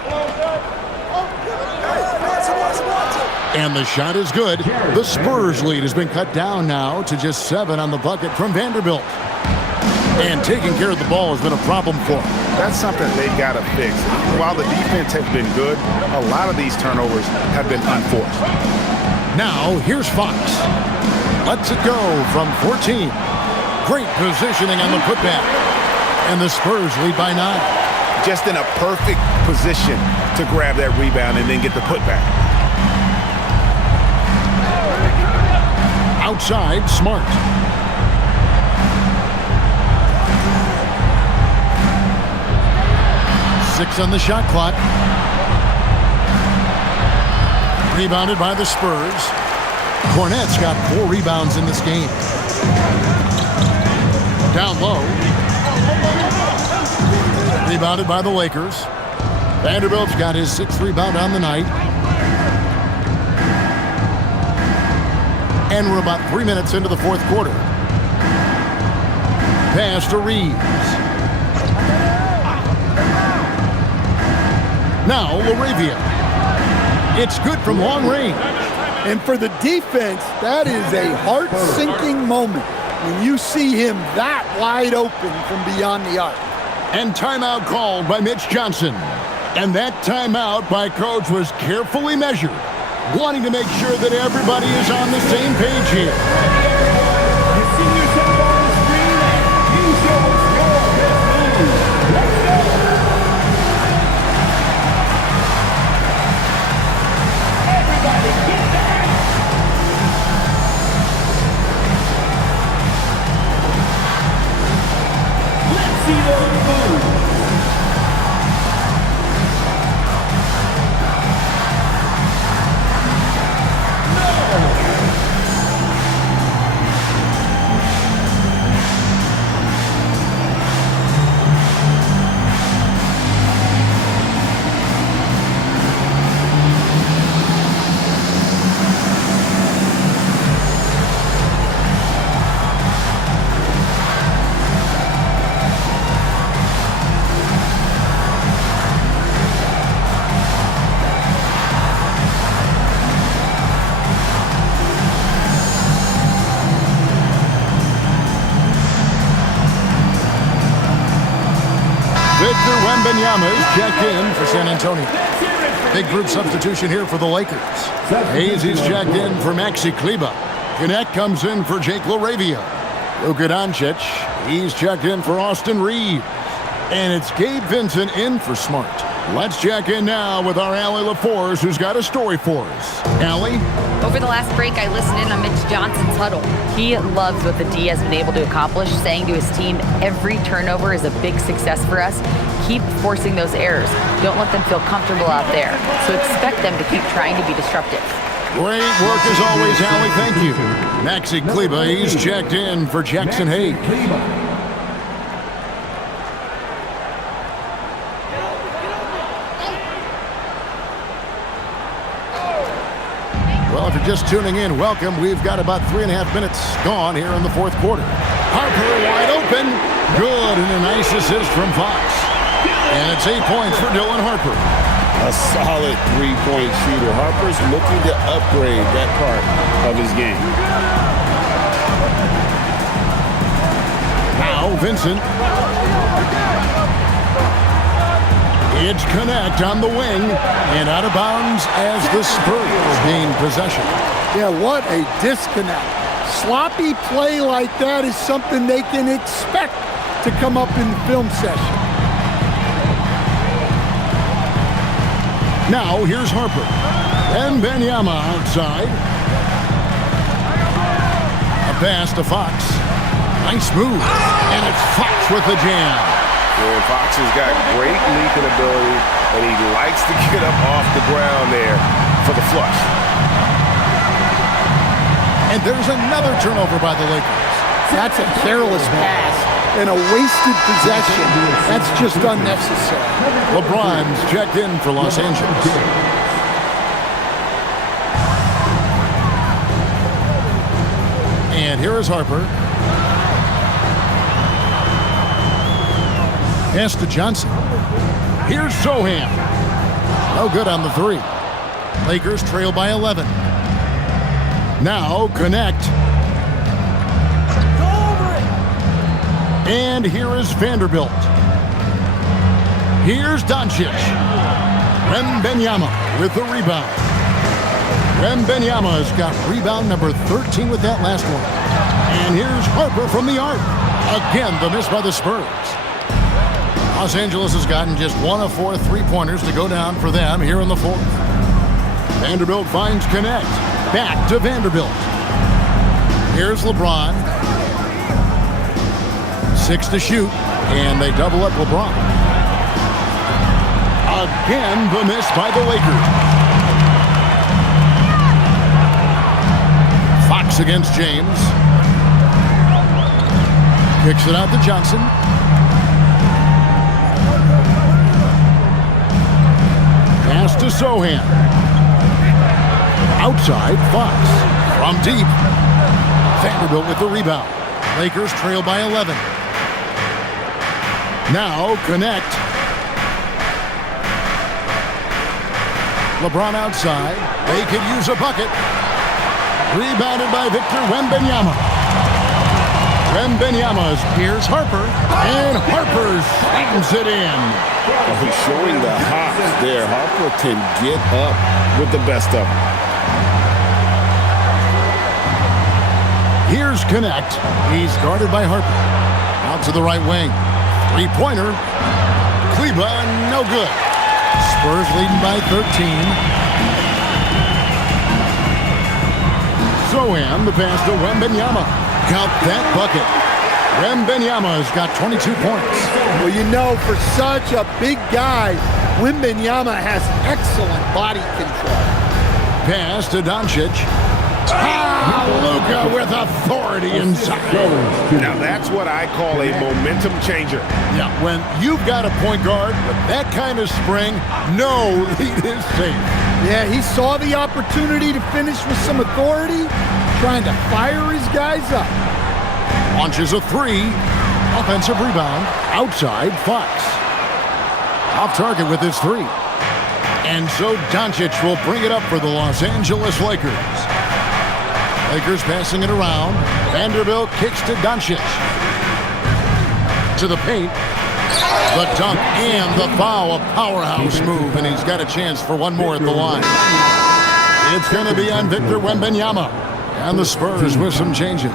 And the shot is good. The Spurs lead has been cut down now to just 7 on the bucket from Vanderbilt. And taking care of the ball has been a problem for them. That's something they've got to fix. While the defense has been good, a lot of these turnovers have been unforced. Now, here's Fox. Lets it go from 14. Great positioning on the putback. And the Spurs lead by 9. Just in a perfect position to grab that rebound and then get the putback. Outside, Smart. Six on the shot clock. Rebounded by the Spurs. Cornette's got 4 rebounds in this game. Down low. Rebounded by the Lakers. Vanderbilt's got his 6th rebound on the night. And we're about 3 minutes into the fourth quarter. Pass to Reeves. Now LaRavia. It's good from long range. And for the defense, that is a heart-sinking moment when you see him that wide open from beyond the arc. And timeout called by Mitch Johnson. And that timeout by Coach was carefully measured, wanting to make sure that everybody is on the same page here. You see yourself on the screen and you show us your best move. Let's go! Everybody get back! see the move. Victor Wembanyama is checked in for San Antonio. Big group substitution here for the Lakers. Hayes is checked in for Maxi Kleber. Gannett comes in for Jake LaRavia. Luka Doncic, he's checked in for Austin Reeves. And it's Gabe Vincent in for Smart. Let's check in now with our Allie LaForce, who's got a story for us. Allie? Over the last break, I listened in on Mitch Johnson's huddle. He loves what the D has been able to accomplish, saying to his team, every turnover is a big success for us. Keep forcing those errors. Don't let them feel comfortable out there. So expect them to keep trying to be disruptive. Great work as always, Allie. Thank you. Maxi Kleber, he's checked in for Jackson Hayes. Well, if you're just tuning in, welcome. We've got about 3.5 minutes gone here in the fourth quarter. Harper wide open. Good, and a nice assist from Fox. And it's 8 points for Dylan Harper. A solid three-point shooter. Harper's looking to upgrade that part of his game. Now Vincent. It's Connect on the wing and out of bounds as the Spurs gain possession. Yeah, what a disconnect. Sloppy play like that is something they can expect to come up in the film session. Now here's Harper. And Wembanyama outside. A pass to Fox. Nice move. And it's Fox with the jam. Yeah, Fox has got great leaping ability, and he likes to get up off the ground there for the flush. And there's another turnover by the Lakers. That's a careless pass and a wasted possession. That's just unnecessary. LeBron's checked in for Los Angeles. And here is Harper. Pass to Johnson. Here's Sohan. No good on the three. Lakers trail by 11. Now Connect. And here is Vanderbilt. Here's Doncic. Wembanyama with the rebound. Wembanyama has got rebound number 13 with that last one. And here's Harper from the arc. Again, the miss by the Spurs. Los Angeles has gotten just 1 of 4 three-pointers to go down for them here in the fourth. Vanderbilt finds Connect. Back to Vanderbilt. Here's LeBron. 6 to shoot, and they double up LeBron. Again, the miss by the Lakers. Fox against James. Kicks it out to Johnson. Pass to Sohan. Outside, Fox. From deep. Vanderbilt with the rebound. Lakers trail by 11. Now Connect. LeBron outside. They could use a bucket. Rebounded by Victor Wembanyama. Wembanyama here's Harper. And Harper slams it in. Well, he's showing the hops there. Harper can get up with the best of them. Here's Connect. He's guarded by Harper. Out to the right wing. Three-pointer. Kleber, no good. Spurs leading by 13. Sohan, the pass to Wembanyama. Count that bucket. Wembanyama's got 22 points. Well, you know, for such a big guy, Wembanyama has excellent body control. Pass to Doncic. Luka with authority inside. Now that's what I call a momentum changer. Yeah, when you've got a point guard with that kind of spring, no lead is safe. Yeah, he saw the opportunity to finish with some authority, trying to fire his guys up. Launches a three. Offensive rebound. Outside, Fox. Off target with his three. And so Doncic will bring it up for the Los Angeles Lakers. Lakers passing it around. Vanderbilt kicks to Doncic. To the paint. The dunk and the foul. A powerhouse move, and he's got a chance for one more at the line. It's going to be on Victor Wembanyama. And the Spurs with some changes.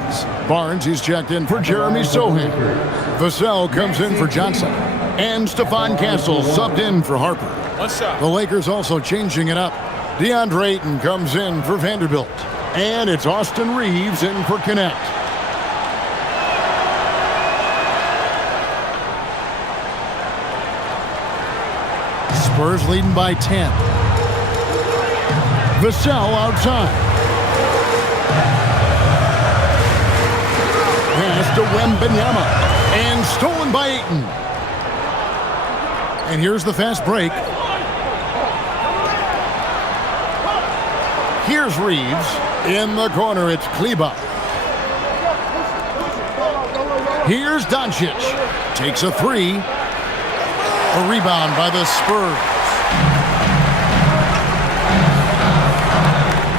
Barnes, he's checked in for Jeremy Sohan. Vassell comes in for Johnson. And Stephon Castle subbed in for Harper. The Lakers also changing it up. DeAndre Ayton comes in for Vanderbilt. And it's Austin Reeves in for Connect. Spurs leading by 10. Vassell outside. Pass to Wembanyama. And stolen by Ayton. And here's the fast break. Here's Reeves. In the corner, it's Kleba. Here's Doncic. Takes a three. A rebound by the Spurs.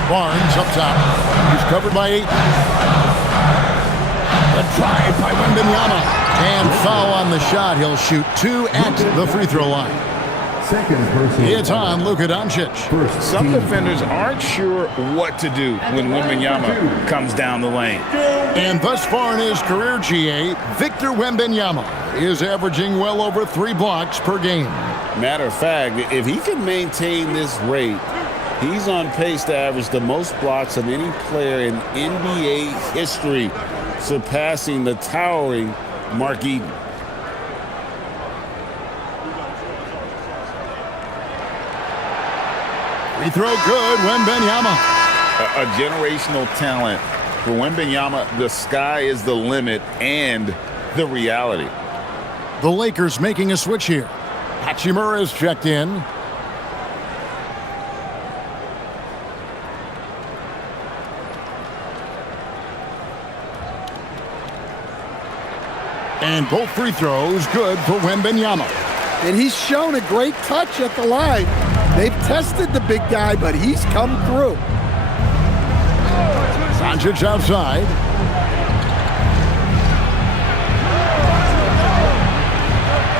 Barnes up top. He's covered by Ayton. The drive by Wembanyama. And foul on the shot. He'll shoot two at the free throw line. It's on Luka Doncic. Some defenders aren't sure what to do when Wembanyama comes down the lane. And thus far in his career, GA, Victor Wembanyama is averaging well over 3 blocks per game. Matter of fact, if he can maintain this rate, he's on pace to average the most blocks of any player in NBA history, surpassing the towering Mark Eaton. Free throw good, Wembanyama. A generational talent. For Wembanyama, the sky is the limit and the reality. The Lakers making a switch here. Hachimura is checked in. And both free throws good for Wembanyama. And he's shown a great touch at the line. They've tested the big guy, but he's come through. Doncic outside.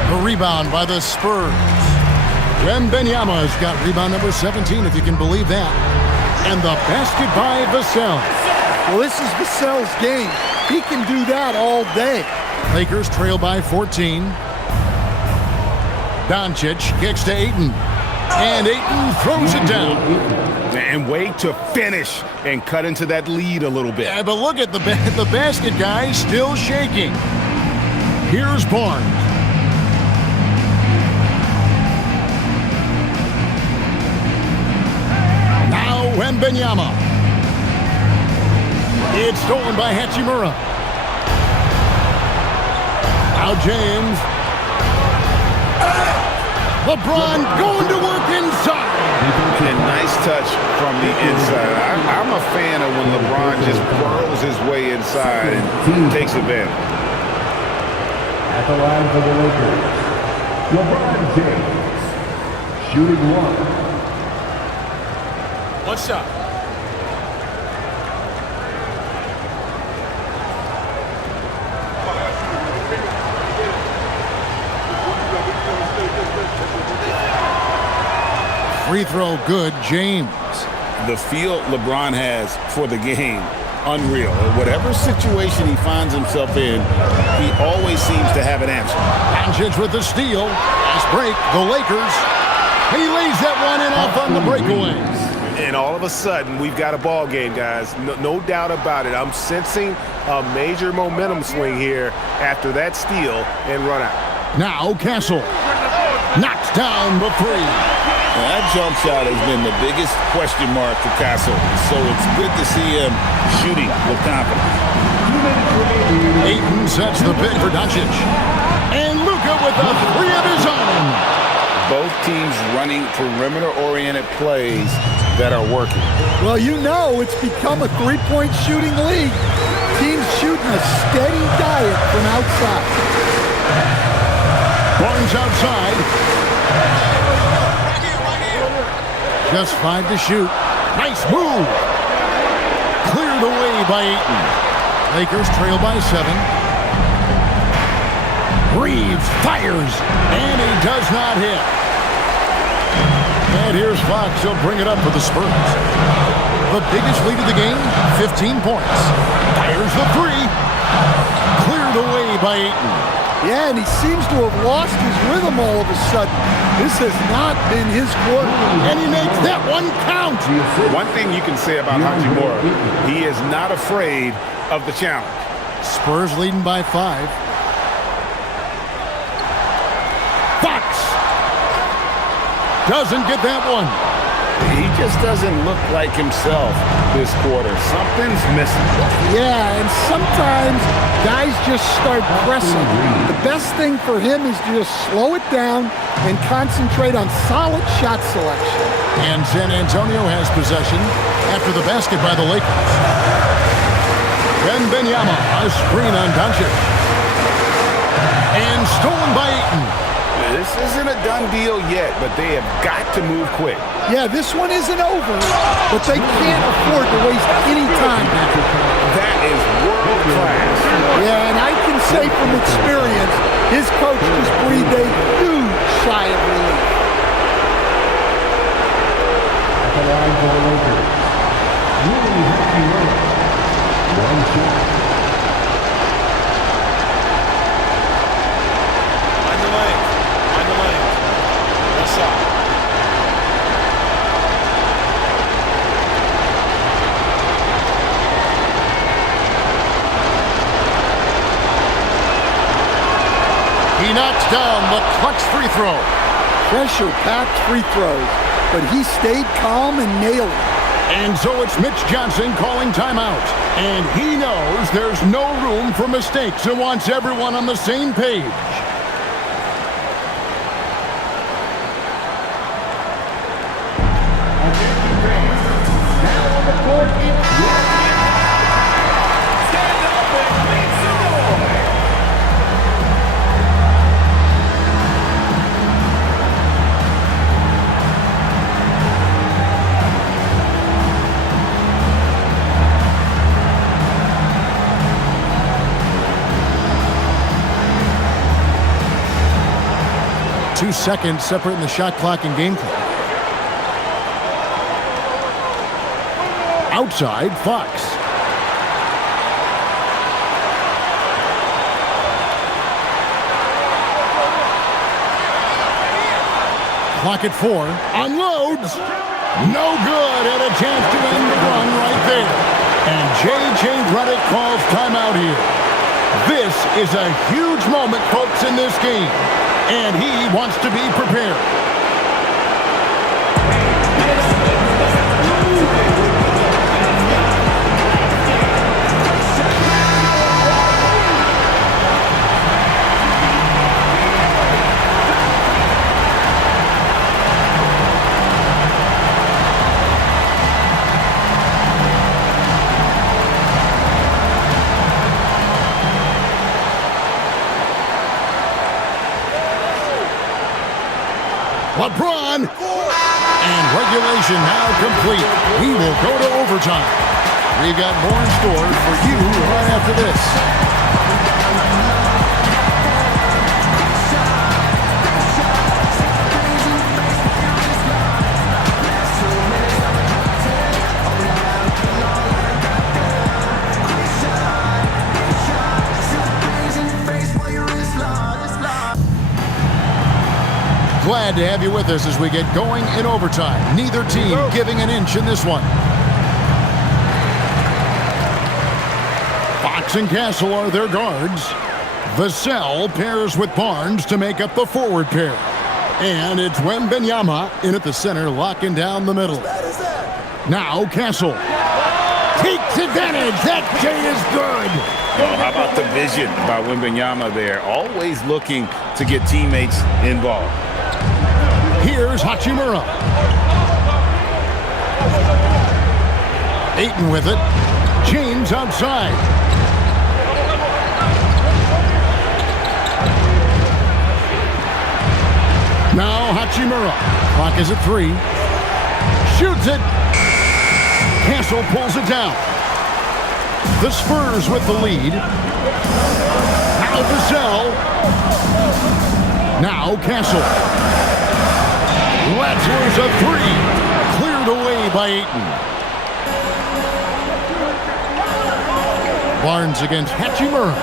The rebound by the Spurs. Wembanyama's got rebound number 17, if you can believe that. And the basket by Vassell. Well, this is Vassell's game. He can do that all day. Lakers trail by 14. Doncic kicks to Ayton. And Ayton throws it down. And wait to finish and cut into that lead a little bit. Yeah, but look at the basket guy still shaking. Here's Barnes. Now Wembanyama. It's stolen by Hachimura. Now James. LeBron going to work inside. And nice touch from the inside. I'm a fan of when LeBron just burrows his way inside and takes advantage. At the line for the Lakers, LeBron James, shooting one. One shot. Free throw good, James. The feel LeBron has for the game, unreal. Whatever situation he finds himself in, he always seems to have an answer. Doncic with the steal. Last break, the Lakers. He lays that one in off on the breakaway. And all of a sudden, we've got a ball game, guys. No doubt about it. I'm sensing a major momentum swing here after that steal and run out. Now Castle knocks down the three. Well, that jump shot has been the biggest question mark for Castle, so it's good to see him shooting with confidence. Ayton sets the pick for Doncic. And Luka with a three of his own. Both teams running perimeter-oriented plays that are working. Well, you know it's become a three-point shooting league. Teams shooting a steady diet from outside. Barnes outside. Just 5 to shoot. Nice move. Cleared away by Ayton. Lakers trail by 7. Reeves fires, and he does not hit. And here's Fox. He'll bring it up for the Spurs. The biggest lead of the game, 15 points. Fires the three. Cleared away by Ayton. Yeah, and he seems to have lost his rhythm all of a sudden. This has not been his quarter. And he makes that one count. One thing you can say about Hachimura, he is not afraid of the challenge. Spurs leading by 5. Fox doesn't get that one. He just doesn't look like himself this quarter. Something's missing. Yeah, and sometimes guys just start pressing. The best thing for him is to just slow it down and concentrate on solid shot selection. And San Antonio has possession after the basket by the Lakers. Wembanyama, a screen on Doncic. And stolen by Ayton. This isn't a done deal yet, but they have got to move quick. Yeah, this one isn't over, but they can't afford to waste any time. That is world class. Yeah, and I can say from experience, his coach just breathed a huge sigh of relief. At the line for the Lakers, Willie Hachimura. One shot. Mind the lane. Mind the lane. No shot. He knocks down the clutch free throw. Pressure-packed free throws, but he stayed calm and nailed it. And so it's Mitch Johnson calling timeout. And he knows there's no room for mistakes and wants everyone on the same page. Now on the court, it's stand up and make some noise. Two seconds separating the shot clock and game clock. Outside, Fox. Clock at 4. Unloads. No good. And a chance to end the run right there. And J.J. Redick calls timeout here. This is a huge moment, folks, in this game. And he wants to be prepared. LeBron, and regulation now complete. We will go to overtime. We got more in store for you right after this. Glad to have you with us as we get going in overtime. Neither team giving an inch in this one. Fox and Castle are their guards. Vassell pairs with Barnes to make up the forward pair. And it's Wembanyama in at the center, locking down the middle. Now Castle takes advantage. That J is good. Well, how about the vision by Wembanyama there? Always looking to get teammates involved. Here's Hachimura. Ayton with it. James outside. Now Hachimura. Clock is at 3. Shoots it. Castle pulls it down. The Spurs with the lead. Now Vassell. Now Castle. Let's lose a 3. Cleared away by Ayton. Barnes against Hachimura.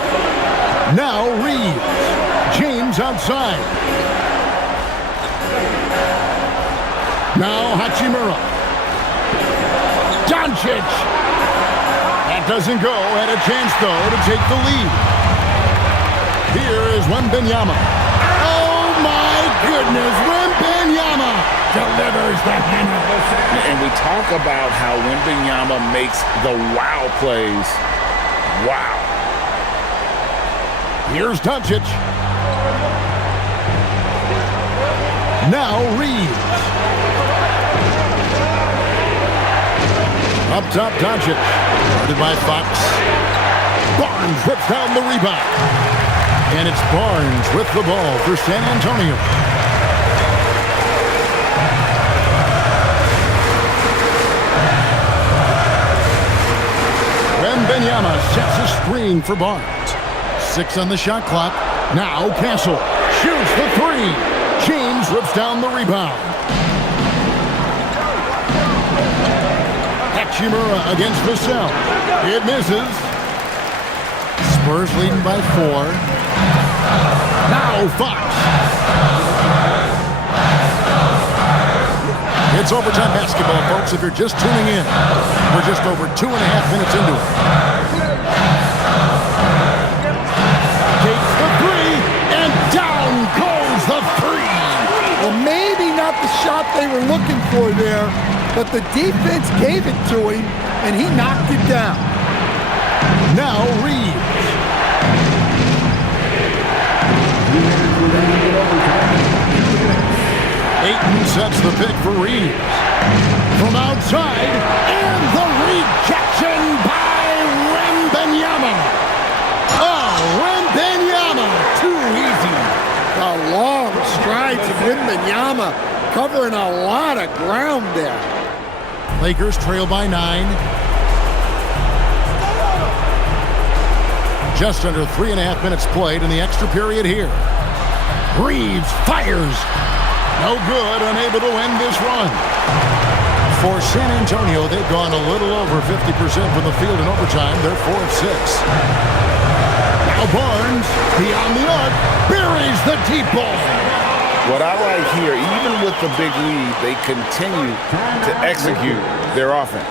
Now Reeves. James outside. Now Hachimura. Doncic. That doesn't go. Had a chance, though, to take the lead. Here is Wembanyama. Oh, my goodness. Wembanyama delivers the hammer. And we talk about how Wembanyama makes the wow plays. Wow. Here's Doncic. Now Reeves. Up top, Doncic. Guarded by Fox. Barnes whips down the rebound. And it's Barnes with the ball for San Antonio. Wembanyama sets a screen for Barnes. 6 on the shot clock. Now Castle shoots the 3. James rips down the rebound. Hachimura against Vassell. It misses. Spurs leading by 4. Now Fox. It's overtime basketball, folks, if you're just tuning in. We're just over 2.5 minutes into it. Takes the 3, and down goes the 3. Well, maybe not the shot they were looking for there, but the defense gave it to him, and he knocked it down. Now Reeves. Ayton sets the pick for Reeves. From outside, and the rejection by Wembanyama. Oh, Wembanyama, too easy. A long strides of Wembanyama, covering a lot of ground there. Lakers trail by 9. Just under 3.5 minutes played in the extra period here. Reeves fires. No good, unable to end this run. For San Antonio, they've gone a little over 50% from the field in overtime. They're 4 of 6. Now Barnes, beyond the arc, buries the deep ball. What I like here, even with the big lead, they continue to execute their offense.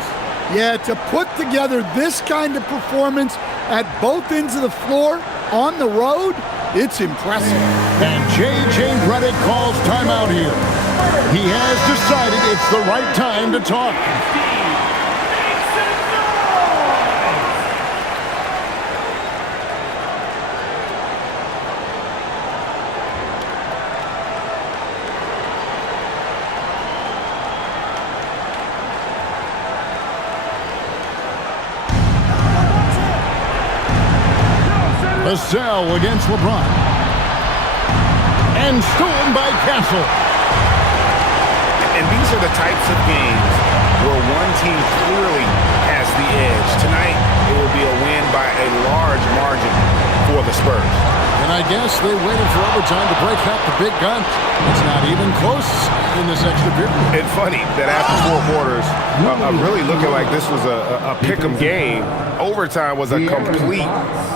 Yeah, to put together this kind of performance at both ends of the floor on the road, it's impressive. And J.J. Redick calls timeout here. He has decided it's the right time to talk. Vassell against LeBron. And stolen by Castle. And these are the types of games where one team clearly has the edge. Tonight, it will be a win by a large margin for the Spurs. And I guess they waited for overtime to break out the big guns. It's not even close. in this extra period. And funny that after 4 quarters, really looking like this was a pick-em game, overtime was a complete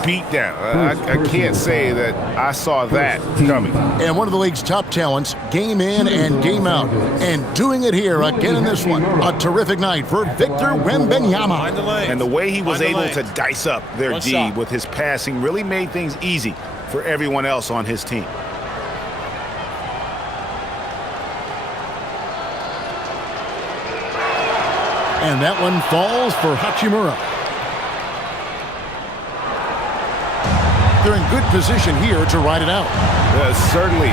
beatdown. I can't say that I saw that coming. And one of the league's top talents, game in and game out. And doing it here again in this one. A terrific night for Victor Wembanyama. And the way he was able to dice up their D with his passing really made things easy for everyone else on his team. And that one falls for Hachimura. They're in good position here to ride it out. Certainly,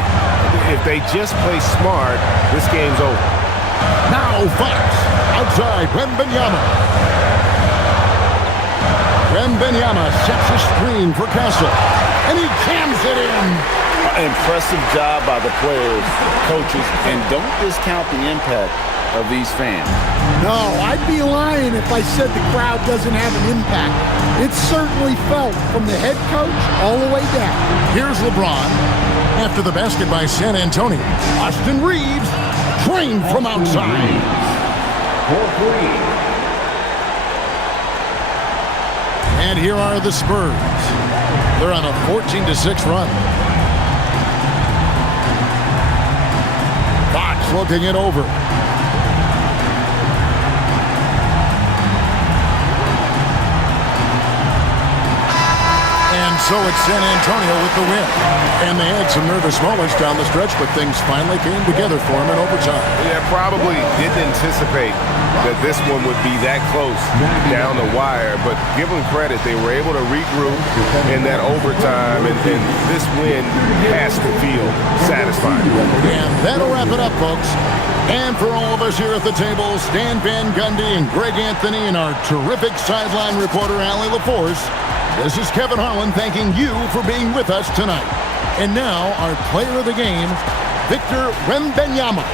if they just play smart, this game's over. Now Fox outside Wembanyama. Wembanyama sets a screen for Castle, and he jams it in. Impressive job by the players, coaches, and don't discount the impact of these fans. No, I'd be lying if I said the crowd doesn't have an impact. It's certainly felt from the head coach all the way down. Here's LeBron. After the basket by San Antonio, Austin Reeves trained from outside. And here are the Spurs. They're on a 14-6 run. Fox looking it over. And so it's San Antonio with the win. And they had some nervous moments down the stretch, but things finally came together for them in overtime. Yeah, probably didn't anticipate that this one would be that close down the wire, but give them credit. They were able to regroup in that overtime, and this win has to feel satisfying. And that'll wrap it up, folks. And for all of us here at the table, Stan Van Gundy and Greg Anthony and our terrific sideline reporter, Allie LaForce, this is Kevin Harlan thanking you for being with us tonight. And now, our player of the game, Victor Wembanyama.